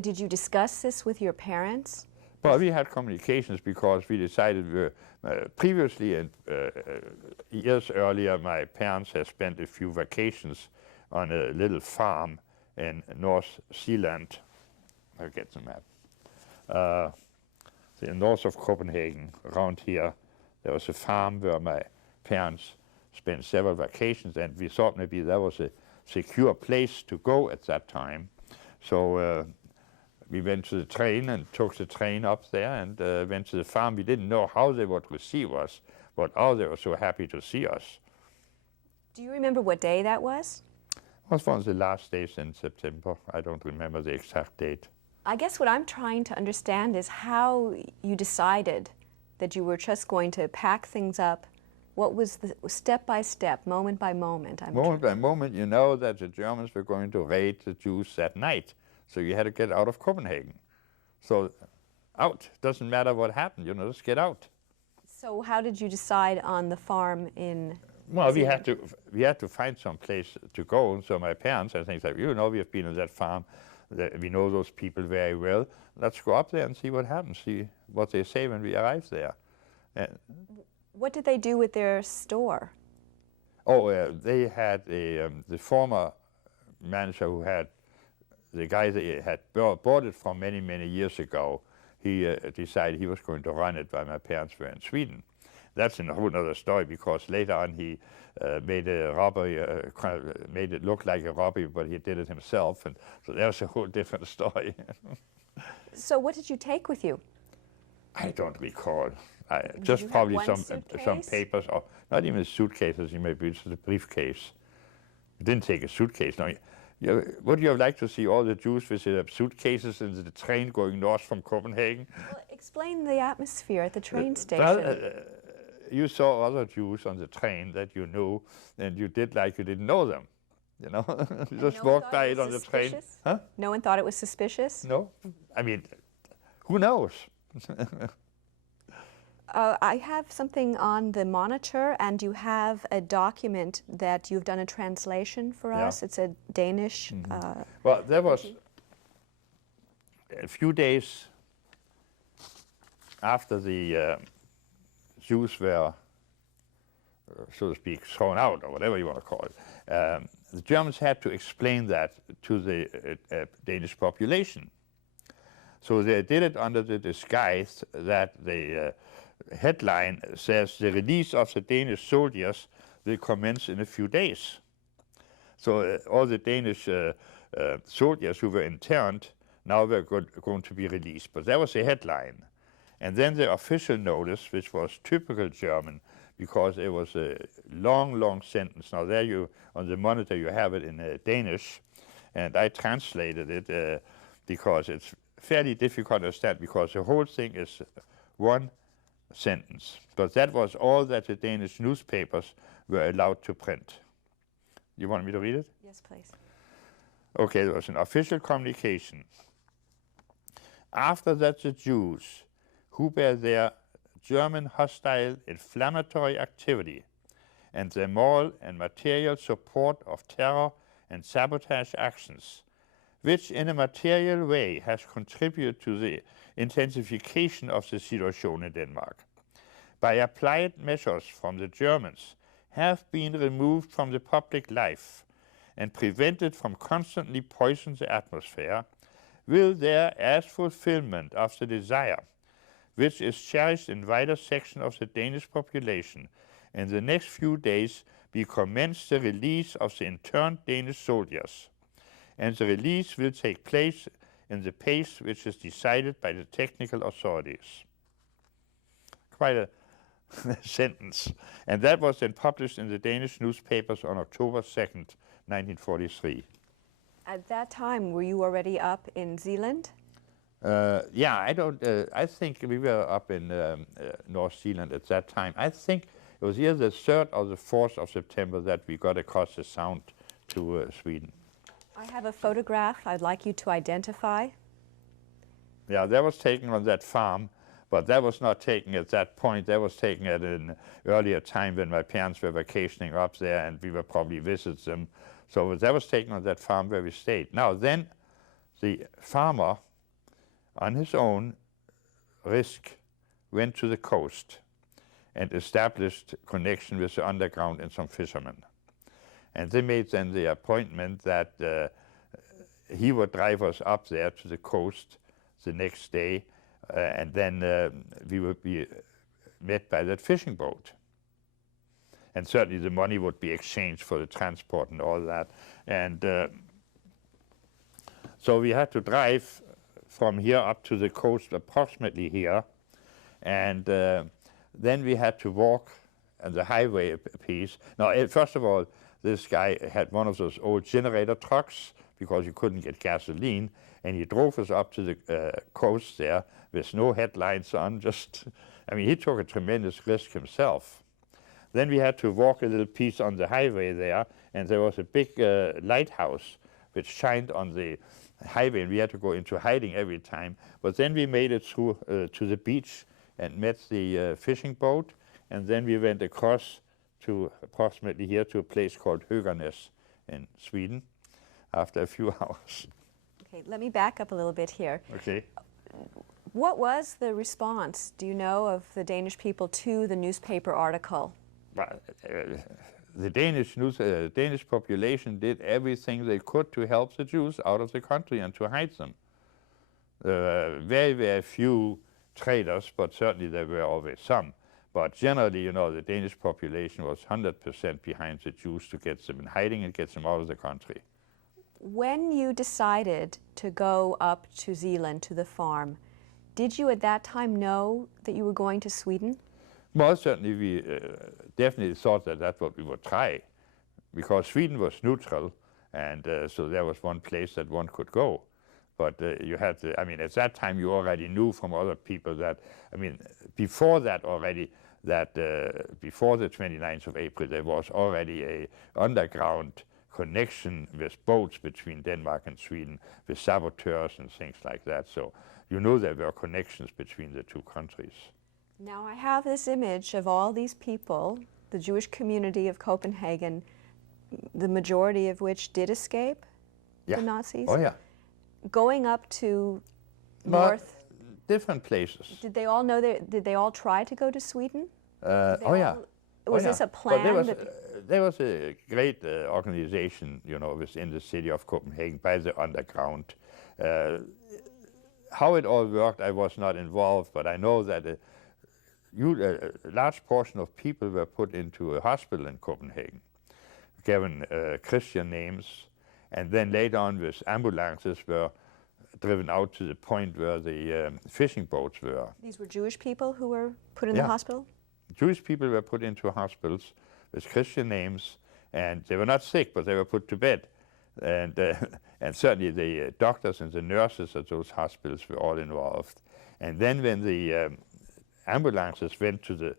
Did you discuss this with your parents? Well, we had communications because we decided previously, years earlier, my parents had spent a few vacations on a little farm in North Zealand. I'll get the map. North of Copenhagen, around here, there was a farm where my parents spent several vacations, and we thought maybe that was a secure place to go at that time. So we went to the train and took the train up there and went to the farm. We didn't know how they would receive us, but they were so happy to see us. Do you remember what day that was? It was one of the last days in September. I don't remember the exact date. I guess what I'm trying to understand is how you decided that you were just going to pack things up. What was the step by step, moment by moment? Moment by moment, you know that the Germans were going to raid the Jews that night. So you had to get out of Copenhagen. So out. Doesn't matter what happened, just get out. So how did you decide on the farm in Well, we had to find some place to go. And so my parents, I think, said, we have been on that farm. We know those people very well. Let's go up there and see what happens, see what they say when we arrive there. What did they do with their store? They had the former manager who had, the guy they had bought it from many, many years ago. He decided he was going to run it while my parents were in Sweden. That's a whole other story, because later on he made a robbery, made it look like a robbery, but he did it himself, and so there's a whole different story. So what did you take with you? I don't recall. Just probably some papers, or not even suitcases. Maybe it's a briefcase. We didn't take a suitcase. No. Would you have liked to see all the Jews with their suitcases in the train going north from Copenhagen? Well, explain the atmosphere at the train station. You saw other Jews on the train that you knew, and you did like you didn't know them. you know. You And just no one walk thought by it it was on the train. suspicious? Huh? No one thought it was suspicious? No? I mean, who knows? I have something on the monitor, and you have a document that you've done a translation for Yeah. us. It's a Danish. Well, there was a few days after the Jews were, so to speak, thrown out, or whatever you want to call it. The Germans had to explain that to the Danish population. So they did it under the disguise that the headline says the release of the Danish soldiers will commence in a few days. So all the Danish soldiers who were interned now were going to be released. But that was the headline. And then the official notice, which was typical German, because it was a long, long sentence. Now there you, on the monitor, you have it in Danish, and I translated it because it's fairly difficult to understand, because the whole thing is one sentence. But that was all that the Danish newspapers were allowed to print. You want me to read it? Yes, please. Okay, there was an official communication. After that, the Jews, who bear their German hostile inflammatory activity and their moral and material support of terror and sabotage actions, which in a material way has contributed to the intensification of the situation in Denmark, by applied measures from the Germans, have been removed from the public life and prevented from constantly poisoning the atmosphere, will there, as fulfillment of the desire, which is cherished in wider section of the Danish population, in the next few days be commenced the release of the interned Danish soldiers, and the release will take place in the pace which is decided by the technical authorities. Quite a sentence. And that was then published in the Danish newspapers on October 2nd, 1943. At that time, were you already up in Zealand? Yeah, I think we were up in North Zealand at that time. I think it was either the 3rd or the 4th of September that we got across the Sound to Sweden. I have a photograph I'd like you to identify. Yeah, that was taken on that farm, but that was not taken at that point. That was taken at an earlier time when my parents were vacationing up there, and we were probably visit them. So that was taken on that farm where we stayed. Now then, the farmer, on his own risk, went to the coast and established connection with the underground and some fishermen. And they made then the appointment that he would drive us up there to the coast the next day, and then we would be met by that fishing boat. And certainly the money would be exchanged for the transport and all that. And so we had to drive from here up to the coast, approximately here, and then we had to walk on the highway a piece. Now, first of all, this guy had one of those old generator trucks because you couldn't get gasoline, and he drove us up to the coast there with no headlights on. I mean, he took a tremendous risk himself. Then we had to walk a little piece on the highway there, and there was a big lighthouse which shined on the highway, and we had to go into hiding every time. But then we made it through to the beach and met the fishing boat, and then we went across to approximately here to a place called Höganäs in Sweden after a few hours. Okay, let me back up a little bit here. Okay. What was the response, do you know, of the Danish people to the newspaper article? The Danish population did everything they could to help the Jews out of the country and to hide them. Very, very few traitors, but certainly there were always some. But generally, you know, the Danish population was 100% behind the Jews to get them in hiding and get them out of the country. When you decided to go up to Zealand, to the farm, did you at that time know that you were going to Sweden? Well, certainly we definitely thought that that's what we would try, because Sweden was neutral, and so there was one place that one could go. But you had to, I mean, at that time you already knew from other people that, I mean, before that already, that before the 29th of April, there was already a underground connection with boats between Denmark and Sweden, with saboteurs and things like that. So you know there were connections between the two countries. Now I have this image of all these people, the Jewish community of Copenhagen, the majority of which did escape Yeah. the Nazis, Oh yeah. going up to But north. different places. Did they all know did they all try to go to Sweden? Oh yeah. Was Oh, this yeah. a plan? But there was a great organization, you know, within the city of Copenhagen by the underground. How it all worked, I was not involved, but I know that a large portion of people were put into a hospital in Copenhagen, given Christian names, and then later on with ambulances were driven out to the point where the fishing boats were. These were Jewish people who were put in Yeah. the hospital? Jewish people were put into hospitals with Christian names, and they were not sick, but they were put to bed. And, and certainly the doctors and the nurses at those hospitals were all involved. And then when the ambulances went to the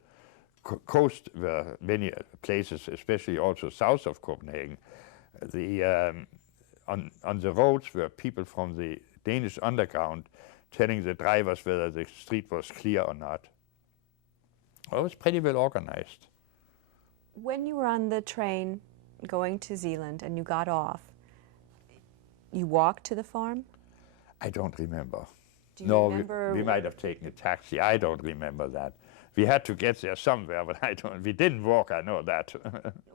coast, where many places, especially also south of Copenhagen, on the roads were people from the Danish underground telling the drivers whether the street was clear or not. It was pretty well organized. When you were on the train going to Zealand and you got off, you walked to the farm? I don't remember. Do you No, remember? we might have taken a taxi. I don't remember that. We had to get there somewhere, but I don't. We didn't walk, I know that.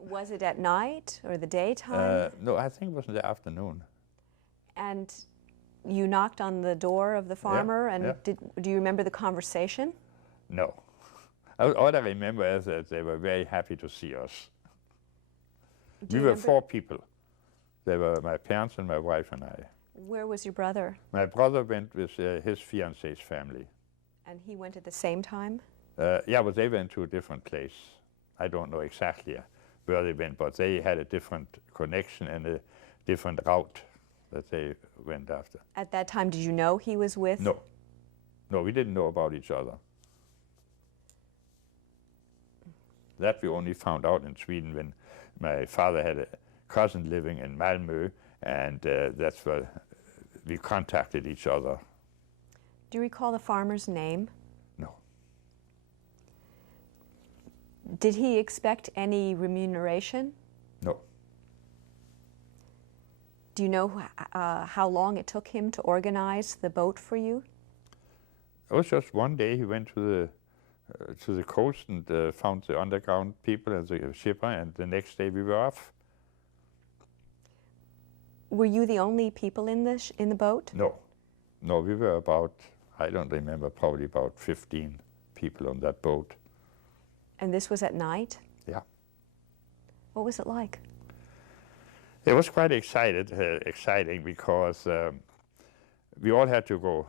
Was it at night or the daytime? No, I think it was in the afternoon. And you knocked on the door of the farmer, and yeah. do you remember the conversation? No. All I remember is that they were very happy to see us. We were 4 people. They were my parents and my wife and I. Where was your brother? My brother went with his fiancée's family. And he went at the same time? Yeah, but they went to a different place. I don't know exactly where they went, but they had a different connection and a different route that they went after. At that time, did you know he was with? No. No, we didn't know about each other. That we only found out in Sweden when my father had a cousin living in Malmö, and that's where we contacted each other. Do you recall the farmer's name? No. Did he expect any remuneration? No. Do you know how long it took him to organize the boat for you? It was just one day he went to the coast and found the underground people and the shipper, and the next day we were off. Were you the only people in the boat? No. No, we were about, I don't remember, probably about 15 people on that boat. And this was at night? Yeah. What was it like? It was quite exciting because we all had to go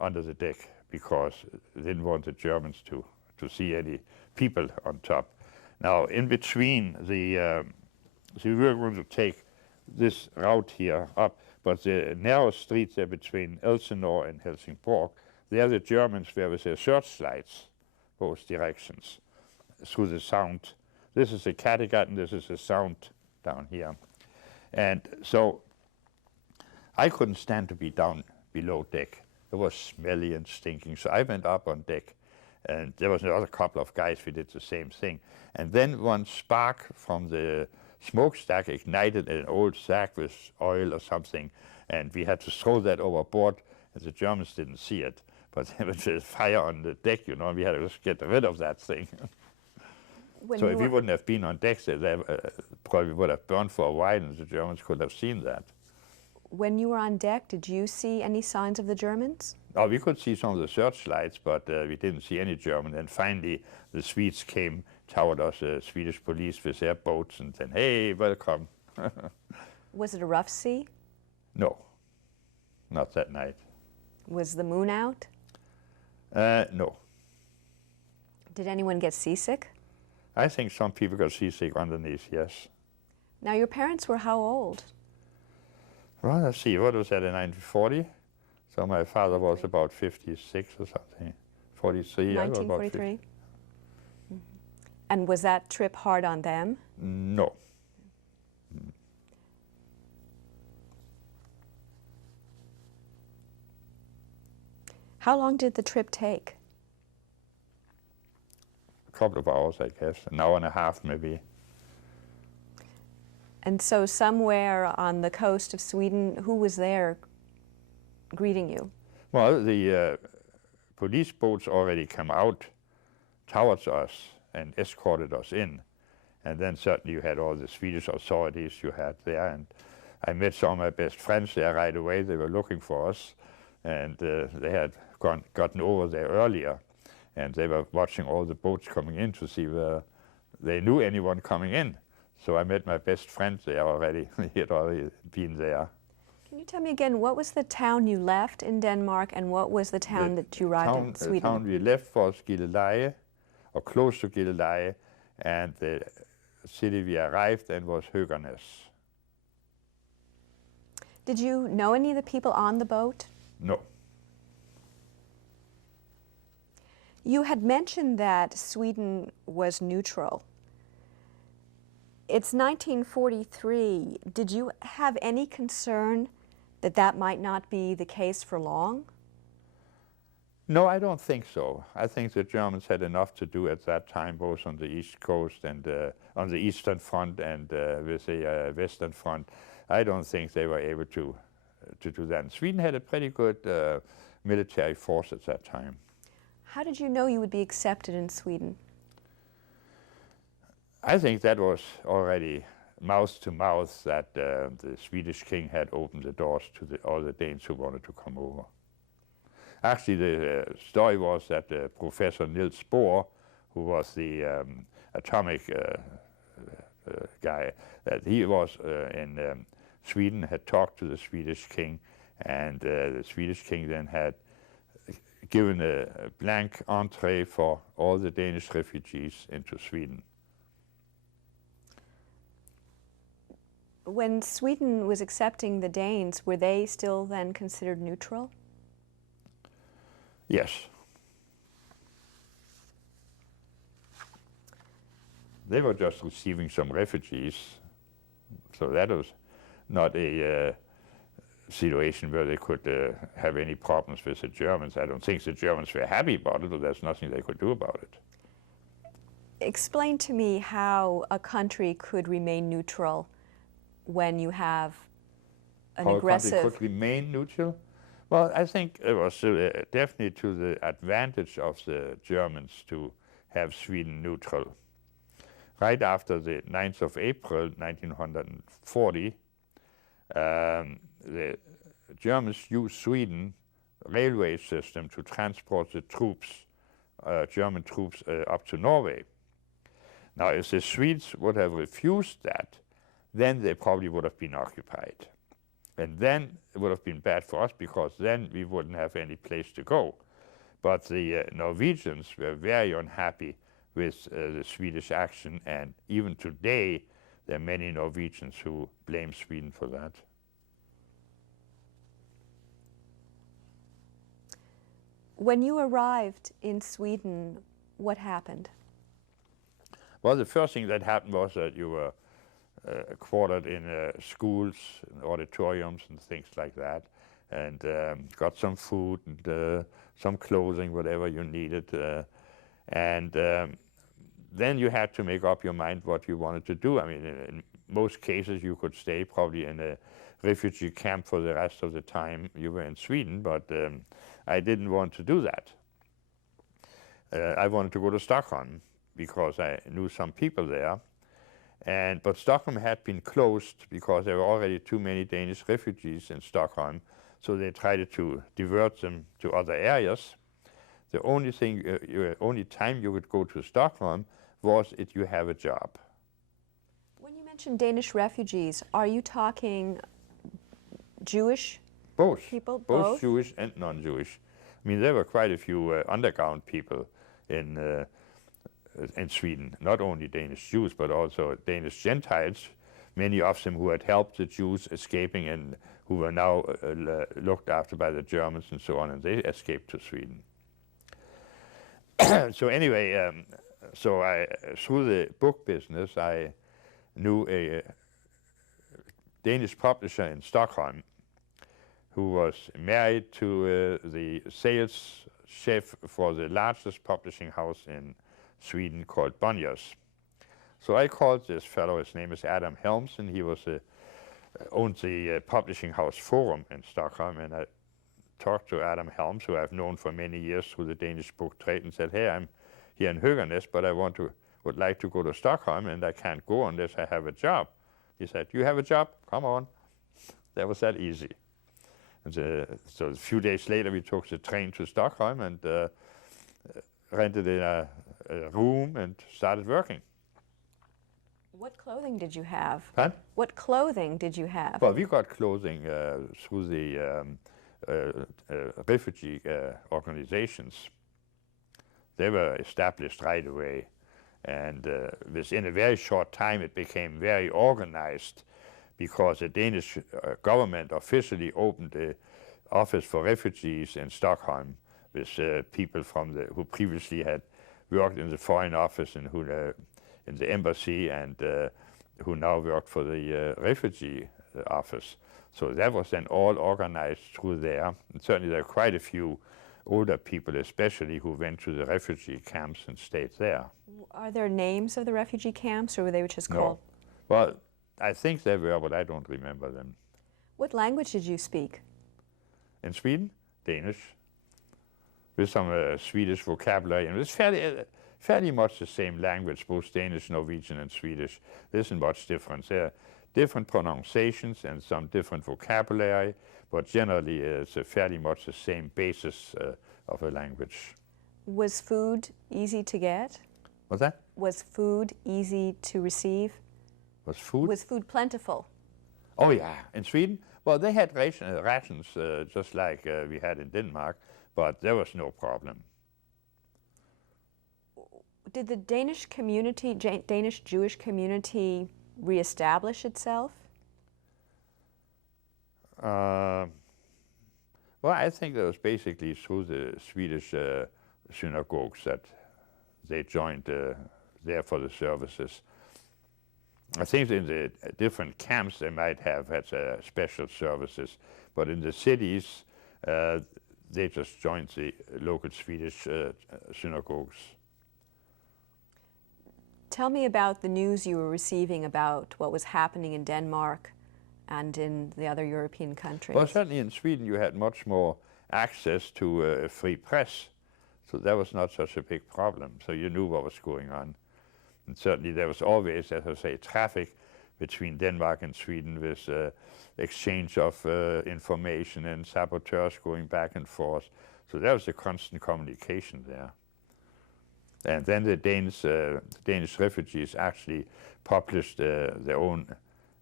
under the deck because they didn't want the Germans to see any people on top. Now, in between we were going to take this route here up, but the narrow streets there between Elsinore and Helsingborg, there the Germans were with their searchlights, both directions, through the Sound. This is the Kattegat and this is the Sound down here. And so I couldn't stand to be down below deck. It was smelly and stinking, so I went up on deck. And there was another couple of guys who did the same thing. And then one spark from the smokestack ignited an old sack with oil or something, and we had to throw that overboard, and the Germans didn't see it. But there was a fire on the deck, you know, we had to just get rid of that thing. So if we wouldn't have been on deck, they probably would have burned for a while, and the Germans could have seen that. When you were on deck, did you see any signs of the Germans? Oh, we could see some of the searchlights, but we didn't see any German. And finally, the Swedes came toward us, the Swedish police with their boats, and said, "Hey, welcome." Was it a rough sea? No, not that night. Was the moon out? No. Did anyone get seasick? I think some people got seasick underneath, yes. Now, your parents were how old? Well, let's see, what was that in 1940? So my father was about 56 or something. 43, I was about 50. 1943? And was that trip hard on them? No. How long did the trip take? A couple of hours, I guess, an hour and a half maybe. And so somewhere on the coast of Sweden, who was there greeting you? Well, the police boats already came out towards us and escorted us in. And then certainly you had all the Swedish authorities you had there. And I met some of my best friends there right away. They were looking for us. And they had gotten over there earlier. And they were watching all the boats coming in to see whether they knew anyone coming in. So I met my best friend there already. He had already been there. Can you tell me again, what was the town you left in Denmark and what was the town that you arrived in Sweden? The town we left was Gilleleje, or close to Gilleleje, and the city we arrived in was Höganäs. Did you know any of the people on the boat? No. You had mentioned that Sweden was neutral. It's 1943. Did you have any concern that that might not be the case for long? No, I don't think so. I think the Germans had enough to do at that time, both on the East Coast and on the Eastern Front and with the Western Front. I don't think they were able to do that. And Sweden had a pretty good military force at that time. How did you know you would be accepted in Sweden? I think that was already mouth to mouth that the Swedish king had opened the doors to all the Danes who wanted to come over. Actually, the story was that Professor Niels Bohr, who was the atomic guy, that he was in Sweden, had talked to the Swedish king, and the Swedish king then had given a blank entree for all the Danish refugees into Sweden. When Sweden was accepting the Danes, were they still then considered neutral? Yes. They were just receiving some refugees, so that was not a situation where they could have any problems with the Germans. I don't think the Germans were happy about it, but there's nothing they could do about it. Explain to me how a country could remain neutral when you have an aggressive... How a country could remain neutral? Well, I think it was definitely to the advantage of the Germans to have Sweden neutral. Right after the 9th of April 1940, the Germans used Sweden railway system to transport the troops, German troops, up to Norway. Now, if the Swedes would have refused that, then they probably would have been occupied. And then it would have been bad for us because then we wouldn't have any place to go. But the Norwegians were very unhappy with the Swedish action, and even today there are many Norwegians who blame Sweden for that. When you arrived in Sweden, what happened? Well, the first thing that happened was that you were quartered in schools, in auditoriums and things like that, and got some food and some clothing, whatever you needed. And then you had to make up your mind what you wanted to do. I mean, in most cases you could stay probably in a refugee camp for the rest of the time you were in Sweden, but I didn't want to do that. I wanted to go to Stockholm because I knew some people there. But Stockholm had been closed because there were already too many Danish refugees in Stockholm, so they tried to divert them to other areas. The only thing, only time you could go to Stockholm was if you have a job. When you mention Danish refugees, are you talking Jewish people? Both Jewish and non-Jewish. I mean, there were quite a few underground people in Sweden, not only Danish Jews, but also Danish Gentiles, many of them who had helped the Jews escaping and who were now looked after by the Germans and so on, and they escaped to Sweden. So anyway, so through the book business, I knew a Danish publisher in Stockholm who was married to the sales chef for the largest publishing house in Sweden called Bonniers. So I called this fellow, his name is Adam Helms, and he was owned the publishing house Forum in Stockholm, and I talked to Adam Helms, who I've known for many years through the Danish book trade, and said, hey, I'm here in Höganäs, but I would like to go to Stockholm, and I can't go unless I have a job. He said, you have a job? Come on. That was that easy. And so a few days later, we took the train to Stockholm and rented a room and started working. What clothing did you have? Huh? What clothing did you have? Well, we got clothing through the refugee organizations. They were established right away. And within a very short time, it became very organized because the Danish government officially opened an office for refugees in Stockholm with people from who previously had worked in the Foreign Office and who in the embassy and who now work for the refugee office. So that was then all organized through there. And certainly there are quite a few older people especially who went to the refugee camps and stayed there. Are there names of the refugee camps, or were they just called? No. Well, I think they were, but I don't remember them. What language did you speak? In Sweden, Danish, with some Swedish vocabulary. And it's fairly much the same language, both Danish, Norwegian, and Swedish. There isn't much difference. There are different pronunciations and some different vocabulary, but generally it's fairly much the same basis of a language. Was food easy to get? What's that? Was food easy to receive? Was food? Was food plentiful? Oh yeah, in Sweden? Well, they had rations just like we had in Denmark, but there was no problem. Did the Danish community, Danish Jewish community, reestablish itself? Well, I think that was basically through the Swedish synagogues that they joined there for the services. I think in the different camps they might have had special services, but in the cities they just joined the local Swedish synagogues. Tell me about the news you were receiving about what was happening in Denmark and in the other European countries. Well, certainly in Sweden you had much more access to a free press, so that was not such a big problem. So you knew what was going on. And certainly there was always, as I say, traffic between Denmark and Sweden with exchange of information and saboteurs going back and forth. So there was a constant communication there. And then the Danish refugees actually published their own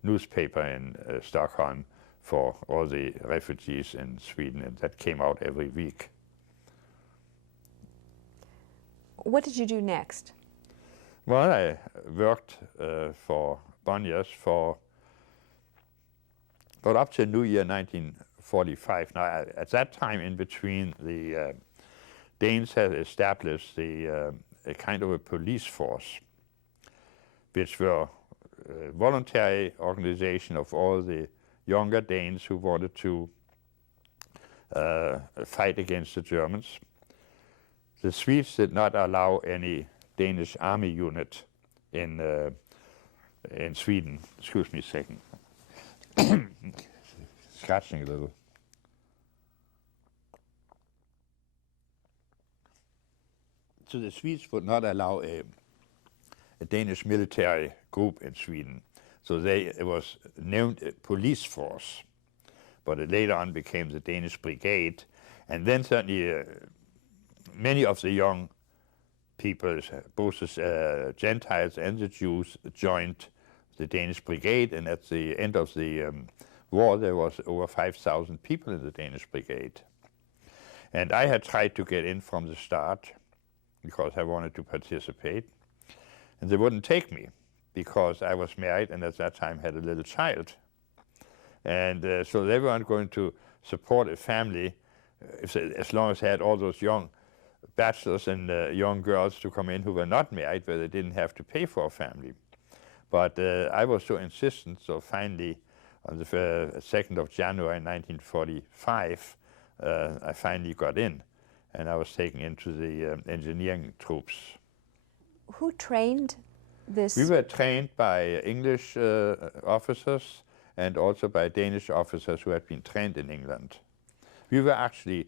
newspaper in Stockholm for all the refugees in Sweden, and that came out every week. What did you do next? Well, I worked for Bonniers for up to New Year 1945. Now, at that time, in between, the Danes had established a kind of a police force, which were a voluntary organization of all the younger Danes who wanted to fight against the Germans. The Swedes did not allow any Danish army unit in Sweden. Excuse me a second. Scratching a little. So the Swedes would not allow a Danish military group in Sweden. So it was named a police force, but it later on became the Danish Brigade. And then certainly many of the young people, both the Gentiles and the Jews, joined the Danish Brigade, and at the end of the war there was over 5,000 people in the Danish Brigade. And I had tried to get in from the start because I wanted to participate, and they wouldn't take me because I was married and at that time had a little child. And so they weren't going to support a family as long as they had all those young bachelors and young girls to come in who were not married, where they didn't have to pay for a family. But I was so insistent, so finally on the 2nd of January 1945, I finally got in, and I was taken into the engineering troops. Who trained this? We were trained by English officers and also by Danish officers who had been trained in England. We were actually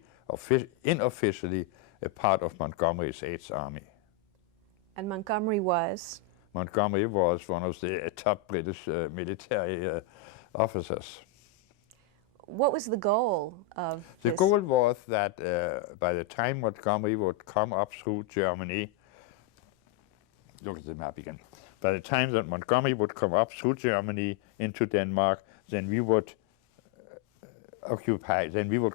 unofficially a part of Montgomery's 8th Army. And Montgomery was? Montgomery was one of the top British military officers. What was the goal of The this? goal was that by the time Montgomery would come up through Germany, look at the map again. By the time that Montgomery would come up through Germany into Denmark, then we would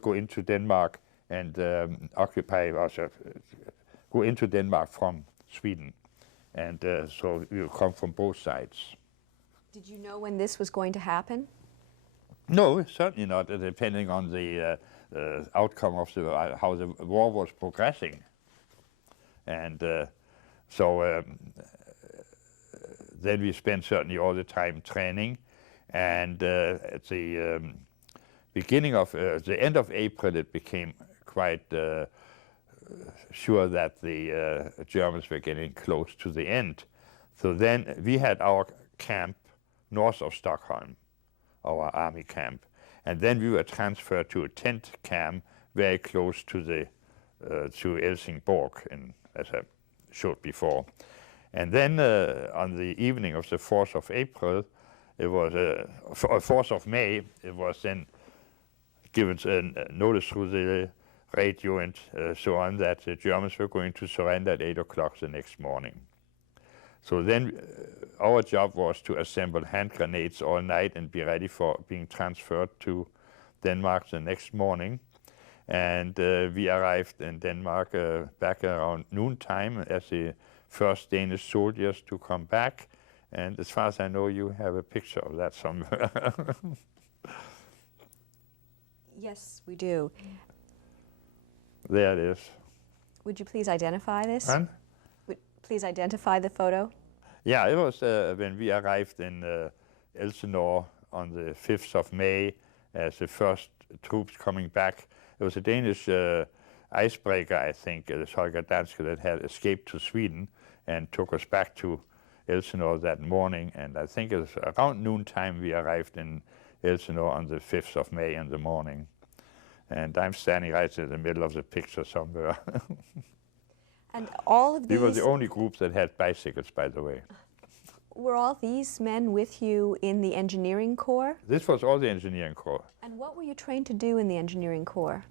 go into Denmark and occupy, also go into Denmark from Sweden. And so we would come from both sides. Did you know when this was going to happen? No, certainly not, depending on the outcome of how the war was progressing. And so then we spent certainly all the time training. And at the beginning of, the end of April, it became quite sure that the Germans were getting close to the end. So then we had our camp north of Stockholm, our army camp, and then we were transferred to a tent camp very close to the to Helsingborg, as I showed before. And then on the evening of the 4th of April, it was 4th of May, it was then given a notice through the radio and so on that the Germans were going to surrender at 8 o'clock the next morning. So then our job was to assemble hand grenades all night and be ready for being transferred to Denmark the next morning. And we arrived in Denmark back around noontime as the first Danish soldiers to come back. And as far as I know, you have a picture of that somewhere. Yes, we do. There it is. Would you please identify this? Huh? Please identify the photo. Yeah, it was when we arrived in Elsinore on the 5th of May as the first troops coming back. It was a Danish icebreaker, I think, the Holger Danske, that had escaped to Sweden and took us back to Elsinore that morning. And I think it was around noontime we arrived in Elsinore on the 5th of May in the morning. And I'm standing right in the middle of the picture somewhere. And all of these... We were the only group that had bicycles, by the way. Were all these men with you in the engineering corps? This was all the engineering corps. And what were you trained to do in the engineering corps?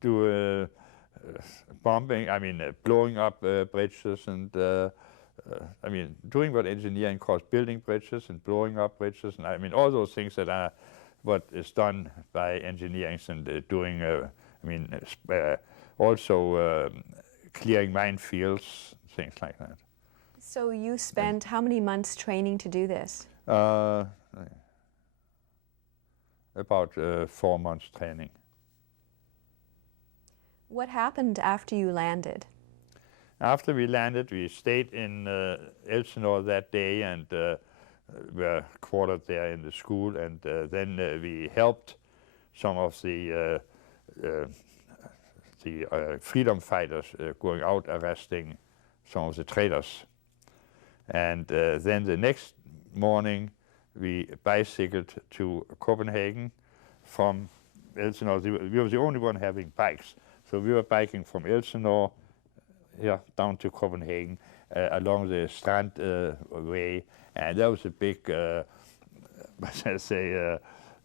Do bombing, blowing up bridges and, doing what engineering calls building bridges and blowing up bridges. And all those things that are what is done by engineering and doing, also clearing minefields, things like that. So you spent how many months training to do this? About 4 months training. What happened after you landed? After we landed, we stayed in Elsinore that day and were quartered there in the school, and then we helped some of the freedom fighters going out arresting some of the traitors. And then the next morning we bicycled to Copenhagen from Elsinore. We were the only one having bikes. So we were biking from Elsinore here down to Copenhagen along the Strand way. And that was a big,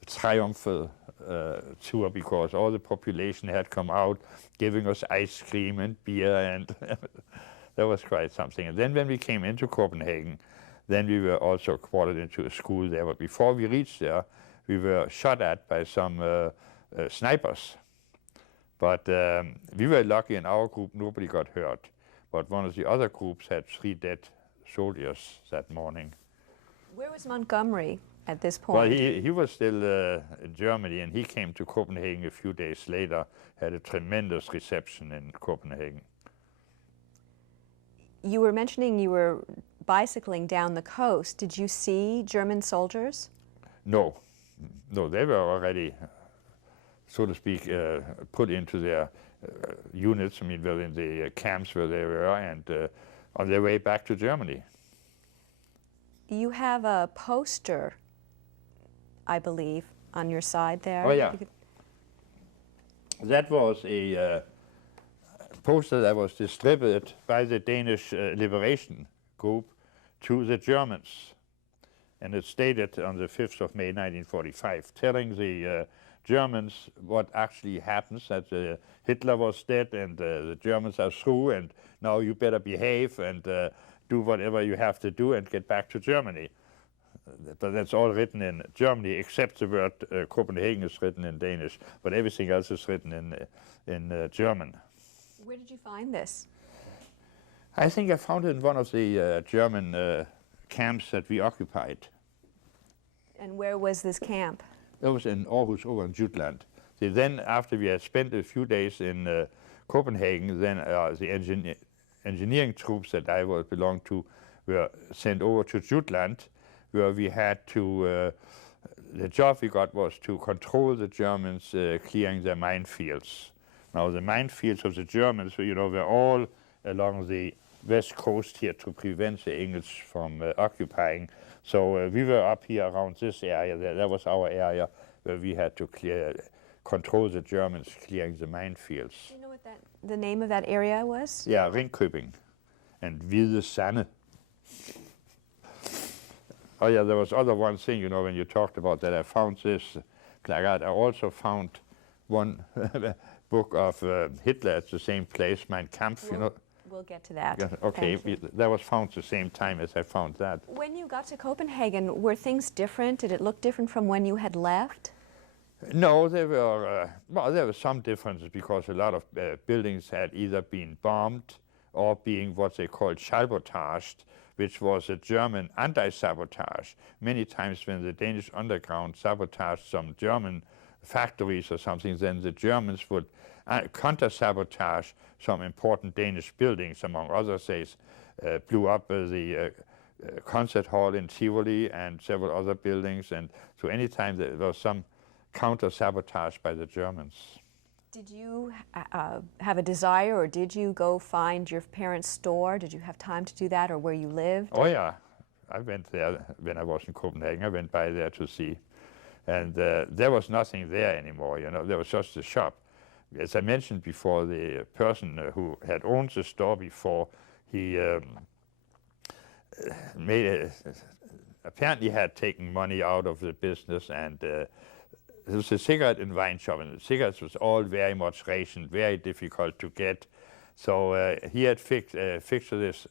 triumphal tour, because all the population had come out giving us ice cream and beer, and that was quite something. And then when we came into Copenhagen, then we were also quartered into a school there. But before we reached there, we were shot at by some snipers. But we were lucky in our group, nobody got hurt. But one of the other groups had 3 dead soldiers that morning. Where was Montgomery at this point? Well, he was still in Germany, and he came to Copenhagen a few days later, had a tremendous reception in Copenhagen. You were mentioning you were bicycling down the coast. Did you see German soldiers? No, no, they were already, so to speak, put into their units. I mean, well, in the camps where they were, and on their way back to Germany. You have a poster, I believe, on your side there. Oh, yeah. That was a poster that was distributed by the Danish Liberation Group to the Germans. And it stated on the 5th of May 1945, telling the Germans what actually happens, that Hitler was dead and the Germans are through, and now you better behave and do whatever you have to do and get back to Germany. But that's all written in Germany, except the word Copenhagen is written in Danish, but everything else is written in German. Where did you find this? I think I found it in one of the German camps that we occupied. And where was this camp? It was in Aarhus, over in Jutland. Then, after we had spent a few days in Copenhagen, then the engineering troops that I belonged to were sent over to Jutland, where we had to, the job we got was to control the Germans clearing their minefields. Now, the minefields of the Germans, you know, were all along the west coast here to prevent the English from occupying. So we were up here around this area. That was our area where we had to control the Germans clearing the minefields. Do you know what the name of that area was? Yeah, Ringkøbing and Hvide Sande. Oh yeah, there was other one thing, you know, when you talked about that, I found this placard. I also found one book of Hitler at the same place, Mein Kampf, you know. We'll get to that. Yeah, okay, that was found the same time as I found that. When you got to Copenhagen, were things different? Did it look different from when you had left? No, there were, well, there were some differences because a lot of buildings had either been bombed or being what they called sabotaged, which was a German anti-sabotage. Many times when the Danish underground sabotaged some German factories or something, then the Germans would counter-sabotage some important Danish buildings. Among others, they blew up the concert hall in Tivoli and several other buildings, and so anytime there was some counter-sabotage by the Germans. Did you have a desire, or did you go find your parents' store? Did you have time to do that, or where you lived? Oh yeah, I went there when I was in Copenhagen. I went by there to see. And there was nothing there anymore, you know, there was just a shop. As I mentioned before, the person who had owned the store before, he apparently had taken money out of the business, and it was a cigarette and wine shop, and the cigarettes was all very much rationed, very difficult to get. So he had fixed this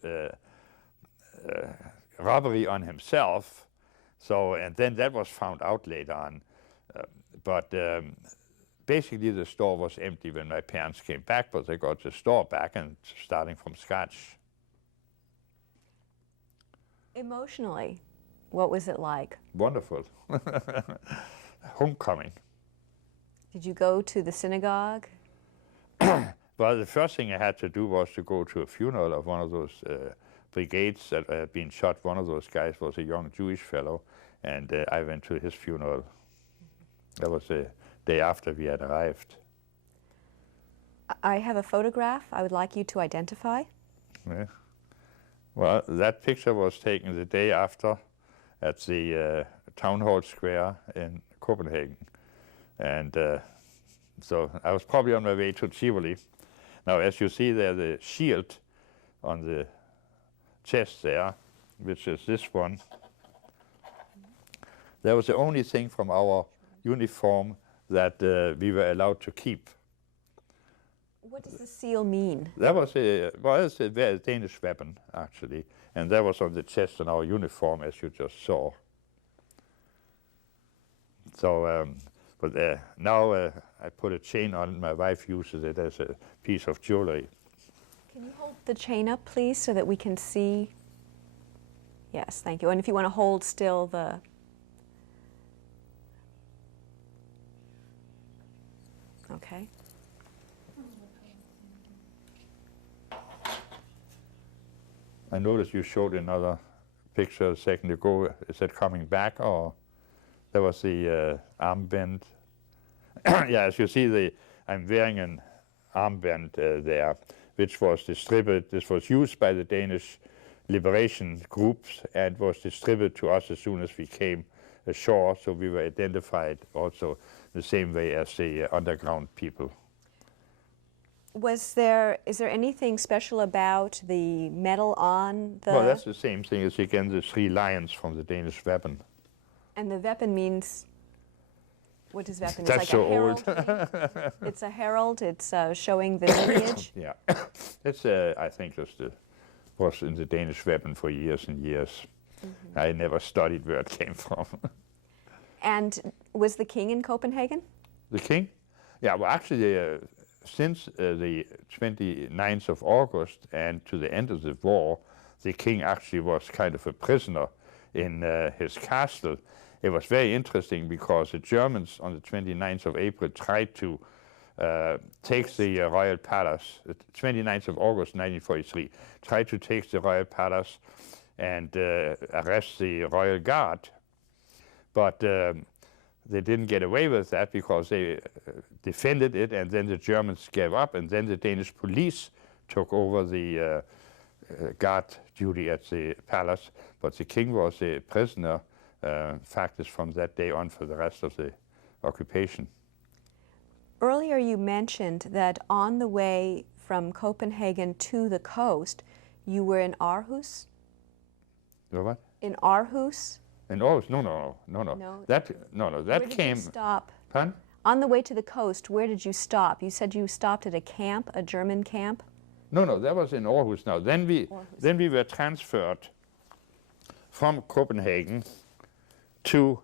robbery on himself. So, and then that was found out later on. But basically the store was empty when my parents came back, but they got the store back and starting from scratch. Emotionally, what was it like? Wonderful. Homecoming. Did you go to the synagogue? Well, the first thing I had to do was to go to a funeral of one of those brigades that had been shot. One of those guys was a young Jewish fellow, and I went to his funeral. That was the day after we had arrived. I have a photograph I would like you to identify. Yeah. Well, that picture was taken the day after at the Town Hall Square in Copenhagen. And so I was probably on my way to Tivoli. Now, as you see there, the shield on the chest there, which is this one, that was the only thing from our uniform that we were allowed to keep. What does the seal mean? That was it's a very Danish weapon, actually, and that was on the chest on our uniform, as you just saw. So, but now I put a chain on. My wife uses it as a piece of jewelry. Can you hold the chain up, please, so that we can see? Yes, thank you. And if you want to hold still the... Okay. I noticed you showed another picture a second ago. Is that coming back or? There was the armband. Yeah, as you see, I'm wearing an armband there, which was distributed. This was used by the Danish liberation groups and was distributed to us as soon as we came ashore, so we were identified also the same way as the underground people. Is there anything special about the medal on the... Well, that's the same thing as, again, the 3 lions from the Danish weapon. And the weapon means... What does weapon? That's it's like so a herald. old. It's a herald. It's showing the lineage. Yeah, it's I think was in the Danish weapon for years and years. Mm-hmm. I never studied where it came from. And was the king in Copenhagen? The king? Yeah, well, actually, since the 29th of August and to the end of the war, the king actually was kind of a prisoner in his castle. It was very interesting because the Germans on the 29th of April tried to take the royal palace, the 29th of August 1943, tried to take the royal palace and arrest the royal guard. But they didn't get away with that because they defended it, and then the Germans gave up, and then the Danish police took over the guard duty at the palace. But the king was a prisoner. Fact is, from that day on for the rest of the occupation. Earlier you mentioned that on the way from Copenhagen to the coast, you were in Aarhus? What? In Aarhus? In Aarhus? No. No? That Where did came... you stop? Pardon? On the way to the coast, where did you stop? You said you stopped at a camp, a German camp? No, that was in Aarhus now. Then we were transferred from Copenhagen to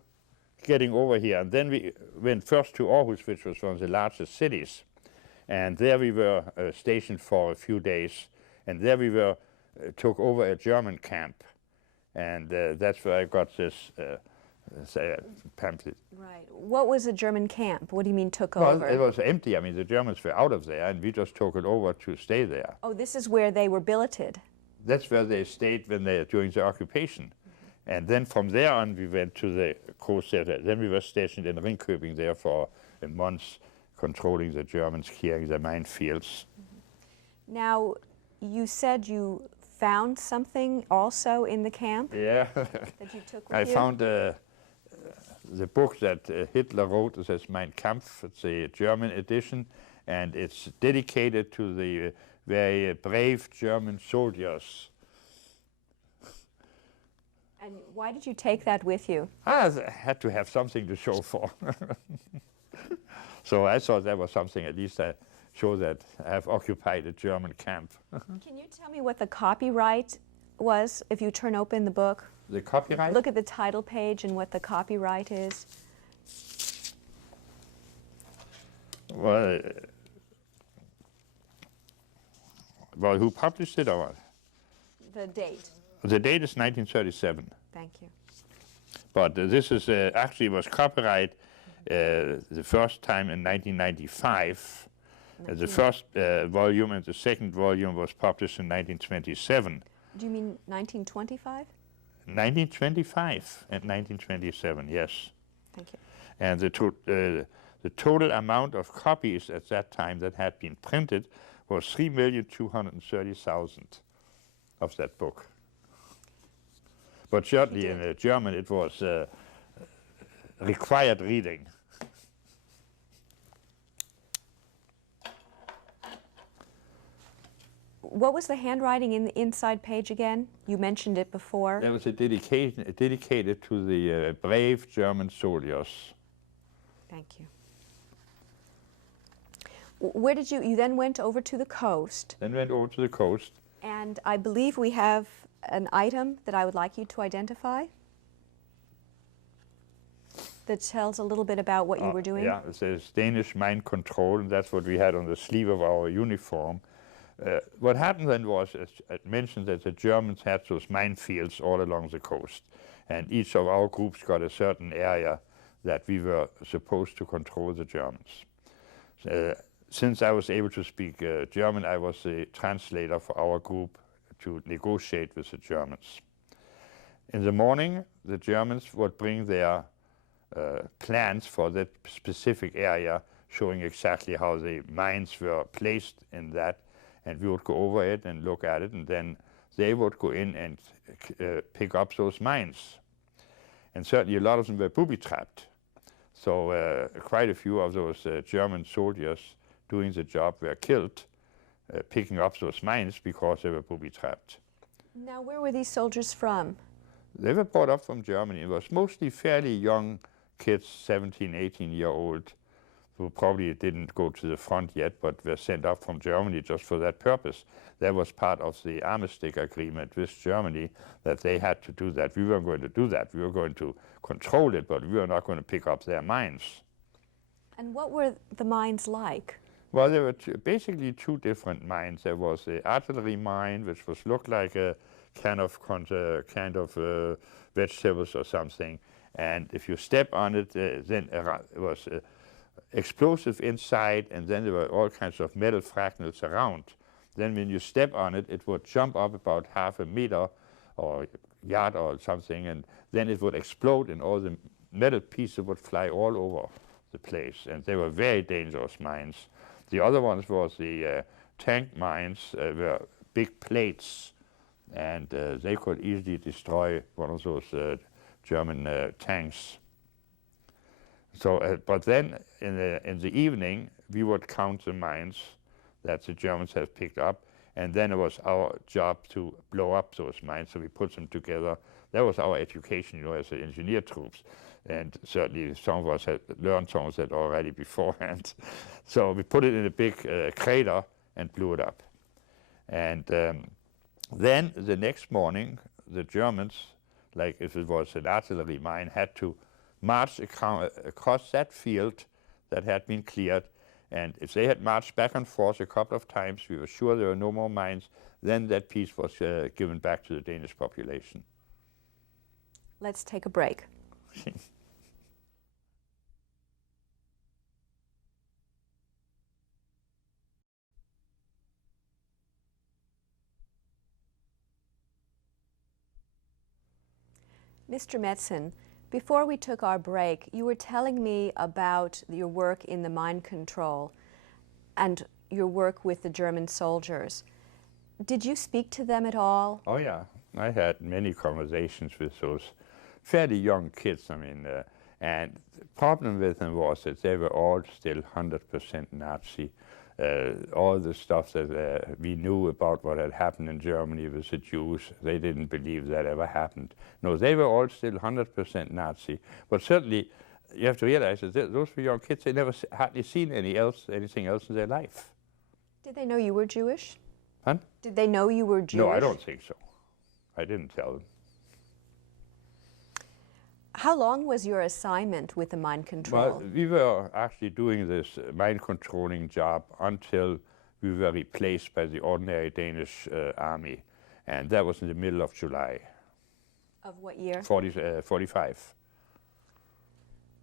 getting over here. And then we went first to Aarhus, which was one of the largest cities. And there we were stationed for a few days. And there we were, took over a German camp. And that's where I got this pamphlet. Right. What was a German camp? What do you mean took Well, over? it was empty. I mean, the Germans were out of there, and we just took it over to stay there. Oh, this is where they were billeted. That's where they stayed during the occupation. And then from there on, we went to the coast there. Then we were stationed in Ringkøbing there for a month, controlling the Germans, clearing the minefields. Now, you said you found something also in the camp? Yeah. That you took with I you? found the book that Hitler wrote. It says Mein Kampf. It's a German edition, and it's dedicated to the very brave German soldiers. And why did you take that with you? I had to have something to show for. So I thought that was something, at least I show that I have occupied a German camp. Can you tell me what the copyright was if you turn open the book? The copyright? Look at the title page and what the copyright is. Well, who published it or what? The date. The date is 1937. Thank you. But this is actually was copyright the first time in 1995. The first volume and the second volume was published in 1927. Do you mean 1925? 1925 and 1927, yes. Thank you. And the total amount of copies at that time that had been printed was 3,230,000 of that book. But certainly in German it was required reading. What was the handwriting in the inside page again? You mentioned it before. There was a dedicated to the brave German soldiers. Thank you. Where did you then went over to the coast? Then went over to the coast. And I believe we have an item that I would like you to identify that tells a little bit about what you were doing. Yeah, it says Danish mine control, and that's what we had on the sleeve of our uniform. What happened then was, as I mentioned, that the Germans had those minefields all along the coast, and each of our groups got a certain area that we were supposed to control the Germans. Since I was able to speak German, I was the translator for our group to negotiate with the Germans. In the morning, the Germans would bring their plans for that specific area, showing exactly how the mines were placed in that, and we would go over it and look at it, and then they would go in and pick up those mines. And certainly a lot of them were booby-trapped. So quite a few of those German soldiers doing the job were killed picking up those mines because they were booby-trapped. Now, where were these soldiers from? They were brought up from Germany. It was mostly fairly young kids, 17, 18-year-old, who probably didn't go to the front yet, but were sent up from Germany just for that purpose. That was part of the armistice agreement with Germany, that they had to do that. We weren't going to do that. We were going to control it, but we were not going to pick up their mines. And what were the mines like? Well, there were basically two different mines. There was the artillery mine, which looked like a kind of vegetables or something. And if you step on it, then it was explosive inside, and then there were all kinds of metal fragments around. Then when you step on it, it would jump up about half a meter or yard or something, and then it would explode, and all the metal pieces would fly all over the place. And they were very dangerous mines. The other ones was the tank mines, were big plates, and they could easily destroy one of those German tanks. So, but then in the evening, we would count the mines that the Germans had picked up, and then it was our job to blow up those mines. So we put them together. That was our education, as the engineer troops. And certainly some of us had learned some of that already beforehand. So we put it in a big crater and blew it up. And then the next morning, the Germans, like if it was an artillery mine, had to march across that field that had been cleared. And if they had marched back and forth a couple of times, we were sure there were no more mines, then that piece was given back to the Danish population. Let's take a break. Mr. Metzon, before we took our break, you were telling me about your work in the mine control and your work with the German soldiers. Did you speak to them at all? Oh, yeah. I had many conversations with those fairly young kids. I mean, and the problem with them was that they were all still 100% Nazi. All the stuff that we knew about what had happened in Germany with the Jews, they didn't believe that ever happened. No, they were all still 100% Nazi. But certainly, you have to realize that those were young kids. They never hardly seen anything else in their life. Did they know you were Jewish? Huh? Did they know you were Jewish? No, I don't think so. I didn't tell them. How long was your assignment with the mine control? Well, we were actually doing this mine controlling job until we were replaced by the ordinary Danish army. And that was in the middle of July. Of what year? 45.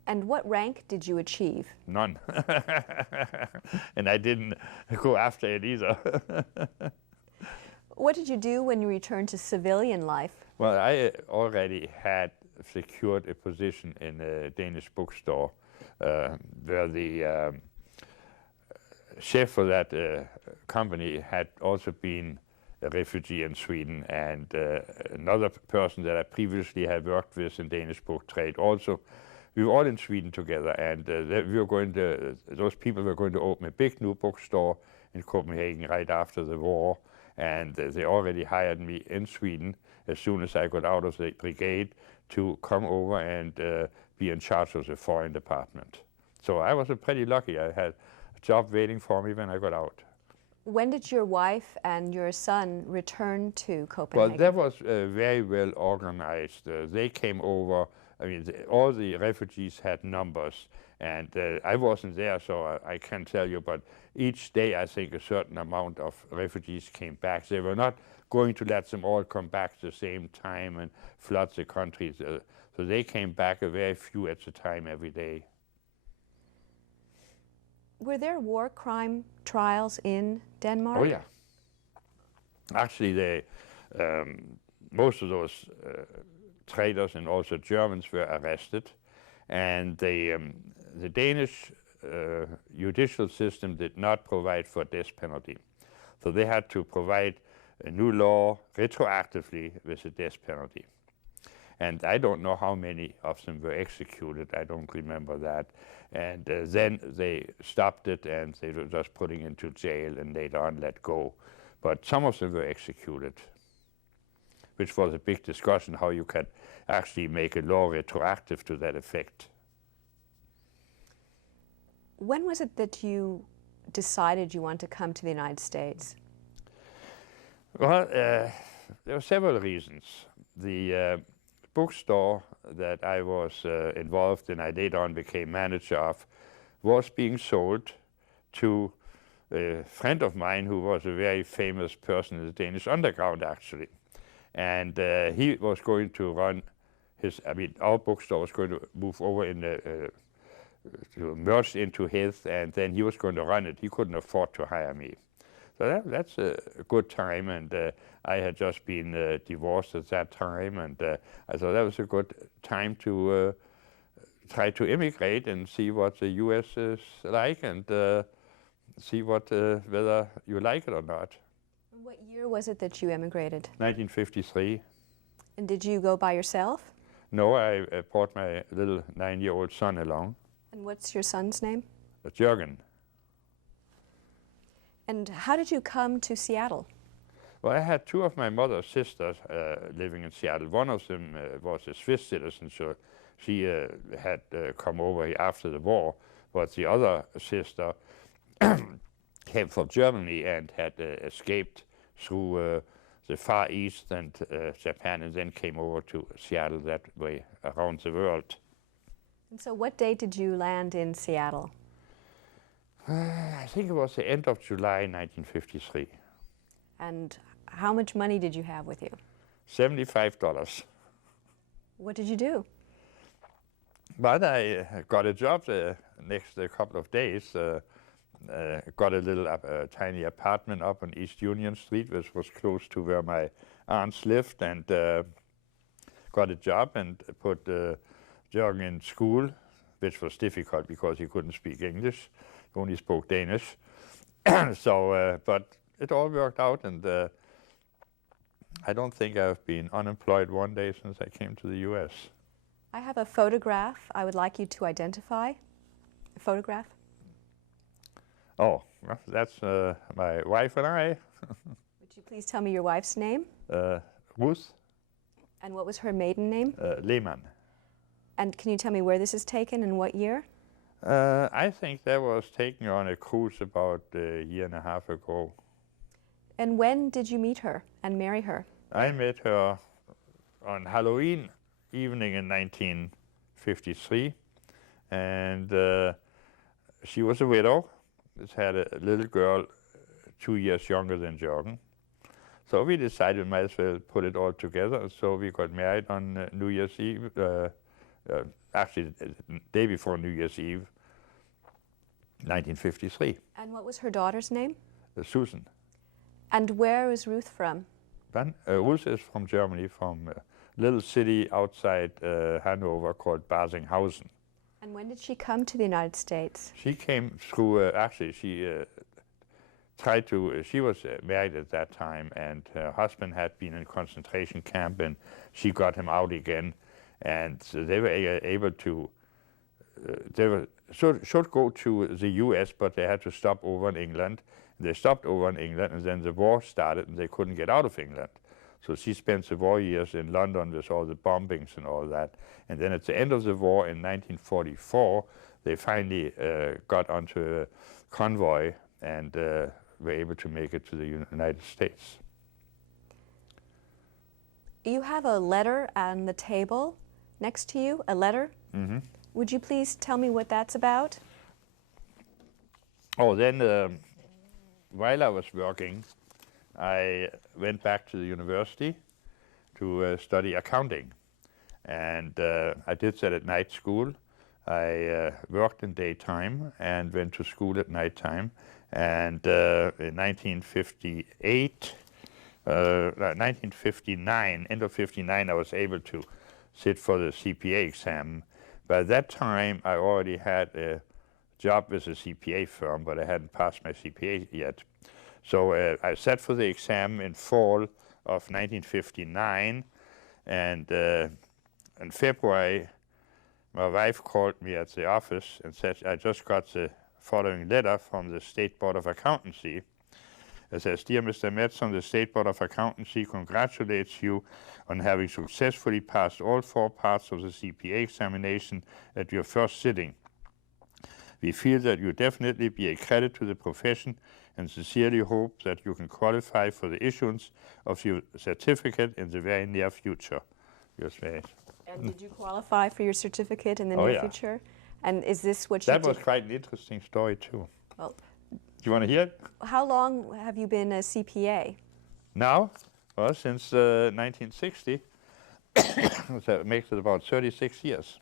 And what rank did you achieve? None. And I didn't go after it either. What did you do when you returned to civilian life? Well, I already had secured a position in a Danish bookstore where the chef for that company had also been a refugee in Sweden, and another person that I previously had worked with in Danish book trade also. We were all in Sweden together, and those people were going to open a big new bookstore in Copenhagen right after the war, and they already hired me in Sweden as soon as I got out of the brigade to come over and be in charge of the foreign department. So I was pretty lucky. I had a job waiting for me when I got out. When did your wife and your son return to Copenhagen? Well, that was very well organized. They came over. I mean, all the refugees had numbers, and I wasn't there, so I can't tell you, but each day I think a certain amount of refugees came back. They were not going to let them all come back at the same time and flood the country. So they came back, a very few at a time every day. Were there war crime trials in Denmark? Oh, yeah. Actually, most of those traitors and also Germans were arrested, and the Danish judicial system did not provide for death penalty. So they had to provide a new law retroactively with a death penalty. And I don't know how many of them were executed. I don't remember that. And then they stopped it, and they were just putting into jail and later on let go. But some of them were executed, which was a big discussion how you can actually make a law retroactive to that effect. When was it that you decided you want to come to the United States? Well, there were several reasons. The bookstore that I was involved in, I later on became manager of, was being sold to a friend of mine who was a very famous person in the Danish underground, actually. And he was going to run our bookstore was going to move over in to merge into his, and then he was going to run it. He couldn't afford to hire me. So that's a good time, and I had just been divorced at that time, and I thought that was a good time to try to immigrate and see what the U.S. is like, and see whether you like it or not. What year was it that you emigrated? 1953. And did you go by yourself? No, I brought my little 9-year-old son along. And what's your son's name? Jürgen. And how did you come to Seattle? Well, I had two of my mother's sisters living in Seattle. One of them was a Swiss citizen, so she had come over here after the war. But the other sister came from Germany and had escaped through the Far East and Japan, and then came over to Seattle that way around the world. And so what date did you land in Seattle? I think it was the end of July 1953. And how much money did you have with you? $75. What did you do? But I got a job the next couple of days. Got a little tiny apartment up on East Union Street, which was close to where my aunts lived, and got a job and put Jürgen in school, which was difficult because he couldn't speak English. He only spoke Danish. So, but it all worked out, and I don't think I've been unemployed one day since I came to the U.S. I have a photograph I would like you to identify. A photograph? Oh, well, that's my wife and I. Would you please tell me your wife's name? Ruth. And what was her maiden name? Lehmann. And can you tell me where this is taken and what year? I think that was taken on a cruise about a year and a half ago. And when did you meet her and marry her? I met her on Halloween evening in 1953, and she was a widow. She had a little girl 2 years younger than Jürgen. So we decided we might as well put it all together. So we got married on New Year's Eve, actually the day before New Year's Eve, 1953. And what was her daughter's name? Susan. And where is Ruth from? Ruth is from Germany, from a little city outside Hanover called Basinghausen. And when did she come to the United States? She came through, actually she tried to, she was married at that time, and her husband had been in a concentration camp, and she got him out again. And so they were able to, should go to the US, but they had to stop over in England. They stopped over in England, and then the war started, and they couldn't get out of England. So she spent the war years in London with all the bombings and all that. And then at the end of the war in 1944, they finally got onto a convoy and were able to make it to the United States. You have a letter on the table next to you, a letter. Mm-hmm. Would you please tell me what that's about? Oh, then while I was working, I went back to the university to study accounting. And I did that at night school. I worked in daytime and went to school at nighttime. And in 1959, end of 59, I was able to sit for the CPA exam, By that time, I already had a job with a CPA firm, but I hadn't passed my CPA yet. So I sat for the exam in fall of 1959, and in February, my wife called me at the office and said, I just got the following letter from the State Board of Accountancy. It says, Dear Mr. Metzon, the State Board of Accountancy congratulates you on having successfully passed all 4 parts of the CPA examination at your first sitting. We feel that you definitely be a credit to the profession and sincerely hope that you can qualify for the issuance of your certificate in the very near future. Yes, mate. And did you qualify for your certificate in the Oh, near yeah. future? And is this what you That did? was quite an interesting story, too. Well, Do you want to hear it? how long have you been a CPA? Now? Well, since 1960. So that makes it about 36 years.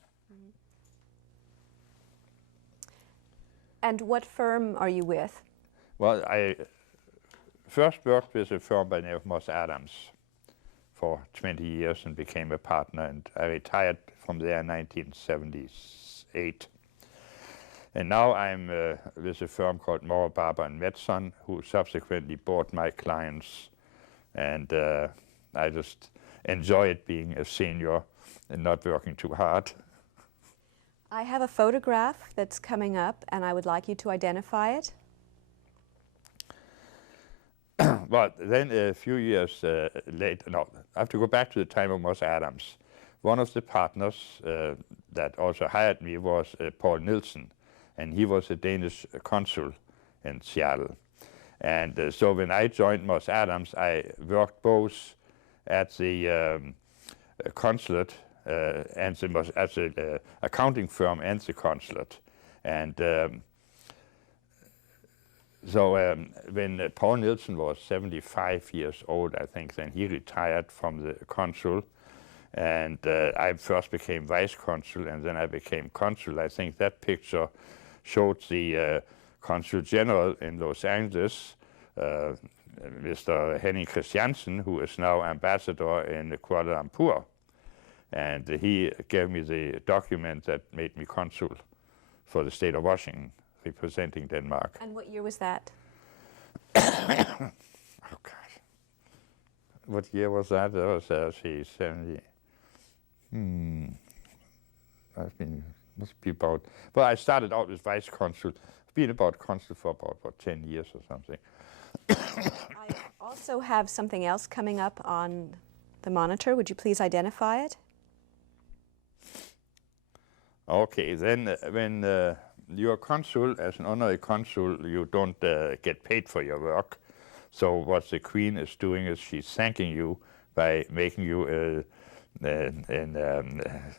And what firm are you with? Well, I first worked with a firm by the name of Moss Adams for 20 years and became a partner, and I retired from there in 1978. And now I'm with a firm called Morrow, Barber and Metzon, who subsequently bought my clients, and I just enjoyed being a senior and not working too hard. I have a photograph that's coming up, and I would like you to identify it. But then a few years later, no, I have to go back to the time of Moss Adams. One of the partners that also hired me was Paul Nielsen, and he was a Danish consul in Seattle. And so when I joined Moss Adams, I worked both at the consulate and at the accounting firm and the consulate. And so when Paul Nielsen was 75 years old, I think, then he retired from the consul. And I first became vice consul, and then I became consul. I think that picture showed the consul general in Los Angeles, Mr. Henning Christiansen, who is now ambassador in Kuala Lumpur. And he gave me the document that made me consul for the state of Washington, representing Denmark. And what year was that? Oh, gosh. What year was that? That was 70. Must be about, well, I started out as vice consul. I've been about consul for about 10 years or something. I also have something else coming up on the monitor. Would you please identify it? Okay, then when you're a consul, as an honorary consul, you don't get paid for your work. So what the Queen is doing is she's thanking you by making you a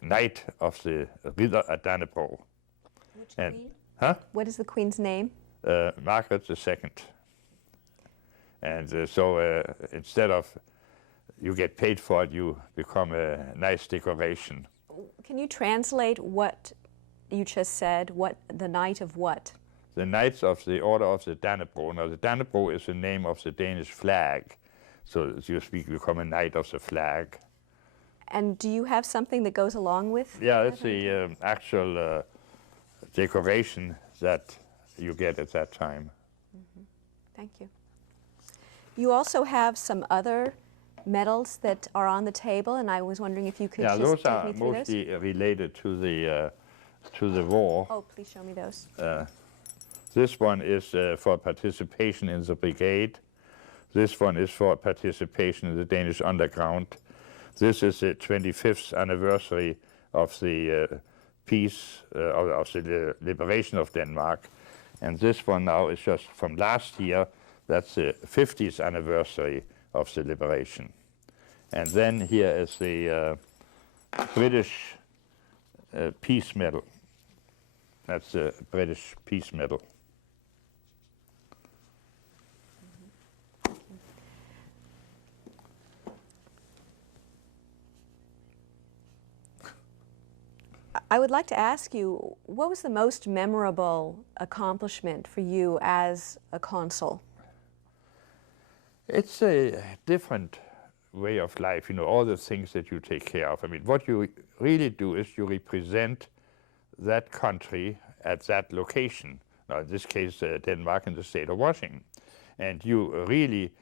knight of the Ridder af Dannebrog. Which And- queen? Huh? What is the queen's name? Margaret II. And so instead of you get paid for it, you become a nice decoration. Can you translate what you just said? What the knight of what? The Knights of the Order of the Dannebrog. Now, the Dannebrog is the name of the Danish flag. So, you speak, you become a knight of the flag. And do you have something that goes along with? Yeah, that's the actual decoration that you get at that time. Thank you. You also have some other medals that are on the table, and I was wondering if you could Yeah, just those take are me through those. mostly related to the war. Oh, please show me those. This one is for participation in the brigade. This one is for participation in the Danish underground. This is the 25th anniversary of the peace, of the liberation of Denmark. And this one now is just from last year. That's the 50th anniversary of the liberation. And then here is the British Peace Medal. That's the British Peace Medal. I would like to ask you, what was the most memorable accomplishment for you as a consul? It's a different way of life, you know, all the things that you take care of. I mean, what you really do is you represent that country at that location. Now, in this case, Denmark and the state of Washington. And you really,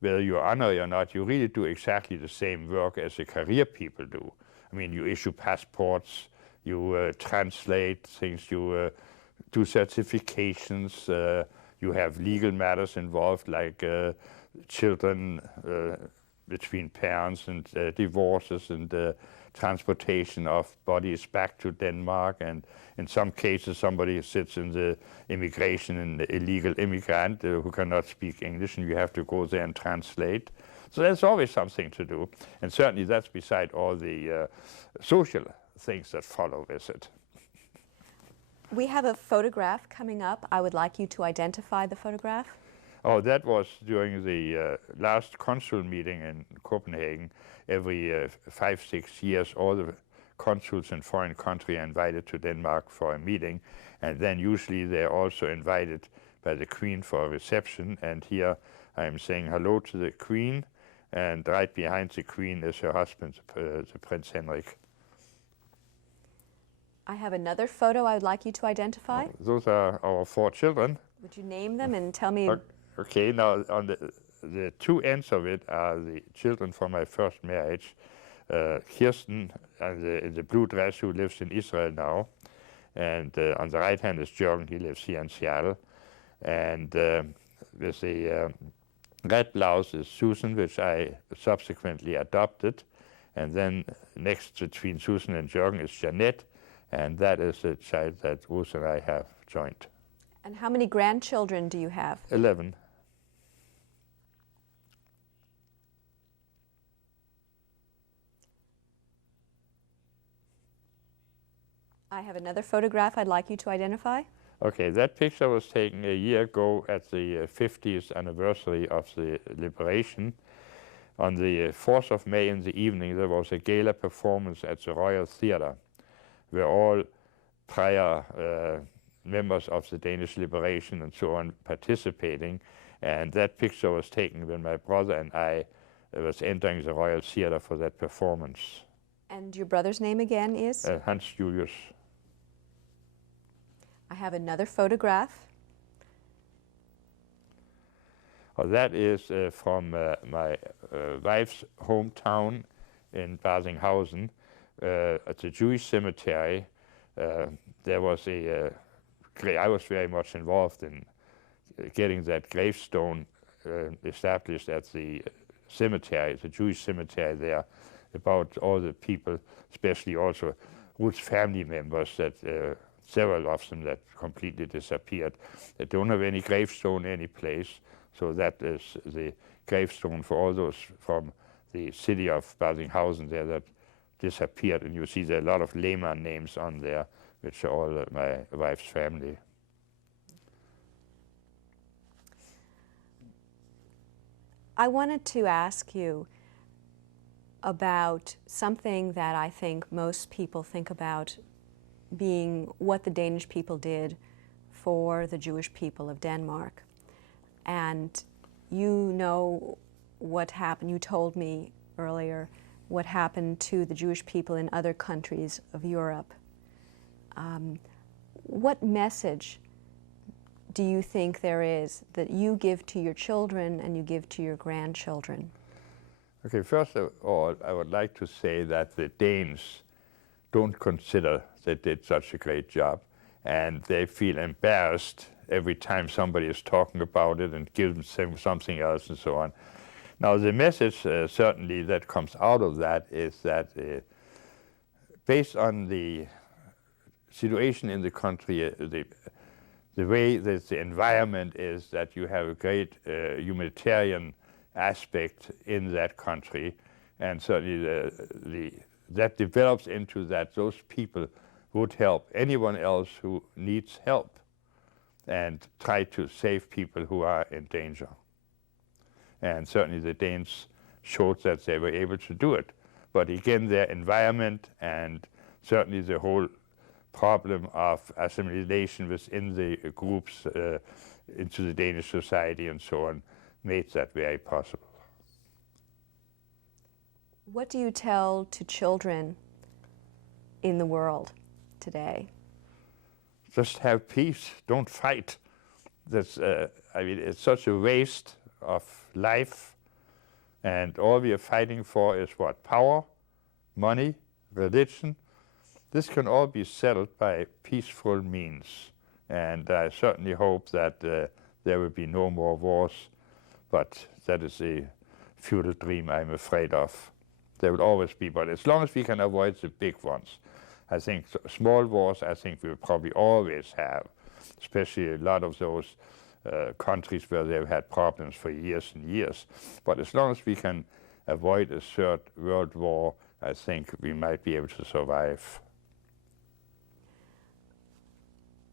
whether you're honorary or not, you really do exactly the same work as the career people do. I mean, you issue passports, you translate things, you do certifications, you have legal matters involved like children between parents and divorces and transportation of bodies back to Denmark, and in some cases somebody sits in the immigration and the illegal immigrant who cannot speak English, and you have to go there and translate. So there's always something to do, and certainly that's beside all the social things that follow with it. We have a photograph coming up. I would like you to identify the photograph. Oh, that was during the last consul meeting in Copenhagen. Every 5-6 years, all the consuls in foreign countries are invited to Denmark for a meeting, and then usually they're also invited by the Queen for a reception. And here I am saying hello to the Queen, and right behind the Queen is her husband, the Prince Henrik. I have another photo I would like you to identify. Those are our 4 children. Would you name them and tell me? Okay, now on the 2 ends of it are the children from my first marriage. Kirsten in the blue dress, who lives in Israel now. And on the right hand is Jørgen, he lives here in Seattle. And with the red blouse is Susan, which I subsequently adopted. And then next between Susan and Jørgen is Jeanette, and that is the child that Ruth and I have joined. And how many grandchildren do you have? 11. I have another photograph I'd like you to identify. Okay, that picture was taken a year ago at the 50th anniversary of the liberation. On the 4th of May in the evening, there was a gala performance at the Royal Theatre, where all prior members of the Danish liberation and so on participating. And that picture was taken when my brother and I was entering the Royal Theatre for that performance. And your brother's name again is? Hans Julius. I have another photograph. Oh, that is from my wife's hometown in Basinghausen. At the Jewish cemetery, there was I was very much involved in getting that gravestone established at the cemetery, the Jewish cemetery there, about all the people, especially also Ruth's family members, that several of them that completely disappeared. They don't have any gravestone any place, so that is the gravestone for all those from the city of Basinghausen there that disappeared. And you see there are a lot of Lehmann names on there, which are all my wife's family. I wanted to ask you about something that I think most people think about, being what the Danish people did for the Jewish people of Denmark. And you know what happened, you told me earlier what happened to the Jewish people in other countries of Europe. What message do you think there is that you give to your children and you give to your grandchildren? Okay, first of all, I would like to say that the Danes don't consider they did such a great job, and they feel embarrassed every time somebody is talking about it and gives them something else and so on. Now, the message certainly that comes out of that is that based on the situation in the country, the way that the environment is, that you have a great humanitarian aspect in that country, and certainly that develops into that those people would help anyone else who needs help and try to save people who are in danger. And certainly the Danes showed that they were able to do it. But again, their environment and certainly the whole problem of assimilation within the groups into the Danish society and so on made that very possible. What do you tell to children in the world today? just have peace, don't fight. That's, I mean, it's such a waste of life, and all we are fighting for is what? Power, money, religion. This can all be settled by peaceful means, and I certainly hope that there will be no more wars, but that is a futile dream I'm afraid of. There will always be, but as long as we can avoid the big ones, I think small wars, I think we will probably always have, especially a lot of those countries where they've had problems for years and years. But as long as we can avoid a third world war, I think we might be able to survive.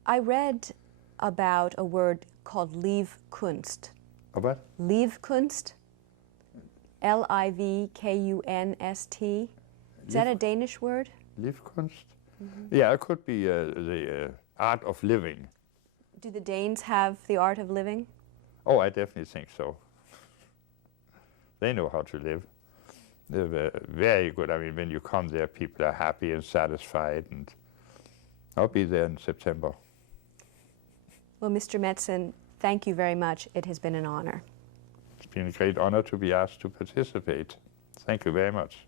I read about a word called Livkunst. What? Livkunst? Livkunst. Is that a Danish word? Livkunst? Yeah, it could be the art of living. Do the Danes have the art of living? Oh, I definitely think so. They know how to live. They're very good. I mean, when you come there, people are happy and satisfied, and I'll be there in September. Well, Mr. Metzon, thank you very much. It has been an honor. It's been a great honor to be asked to participate. Thank you very much.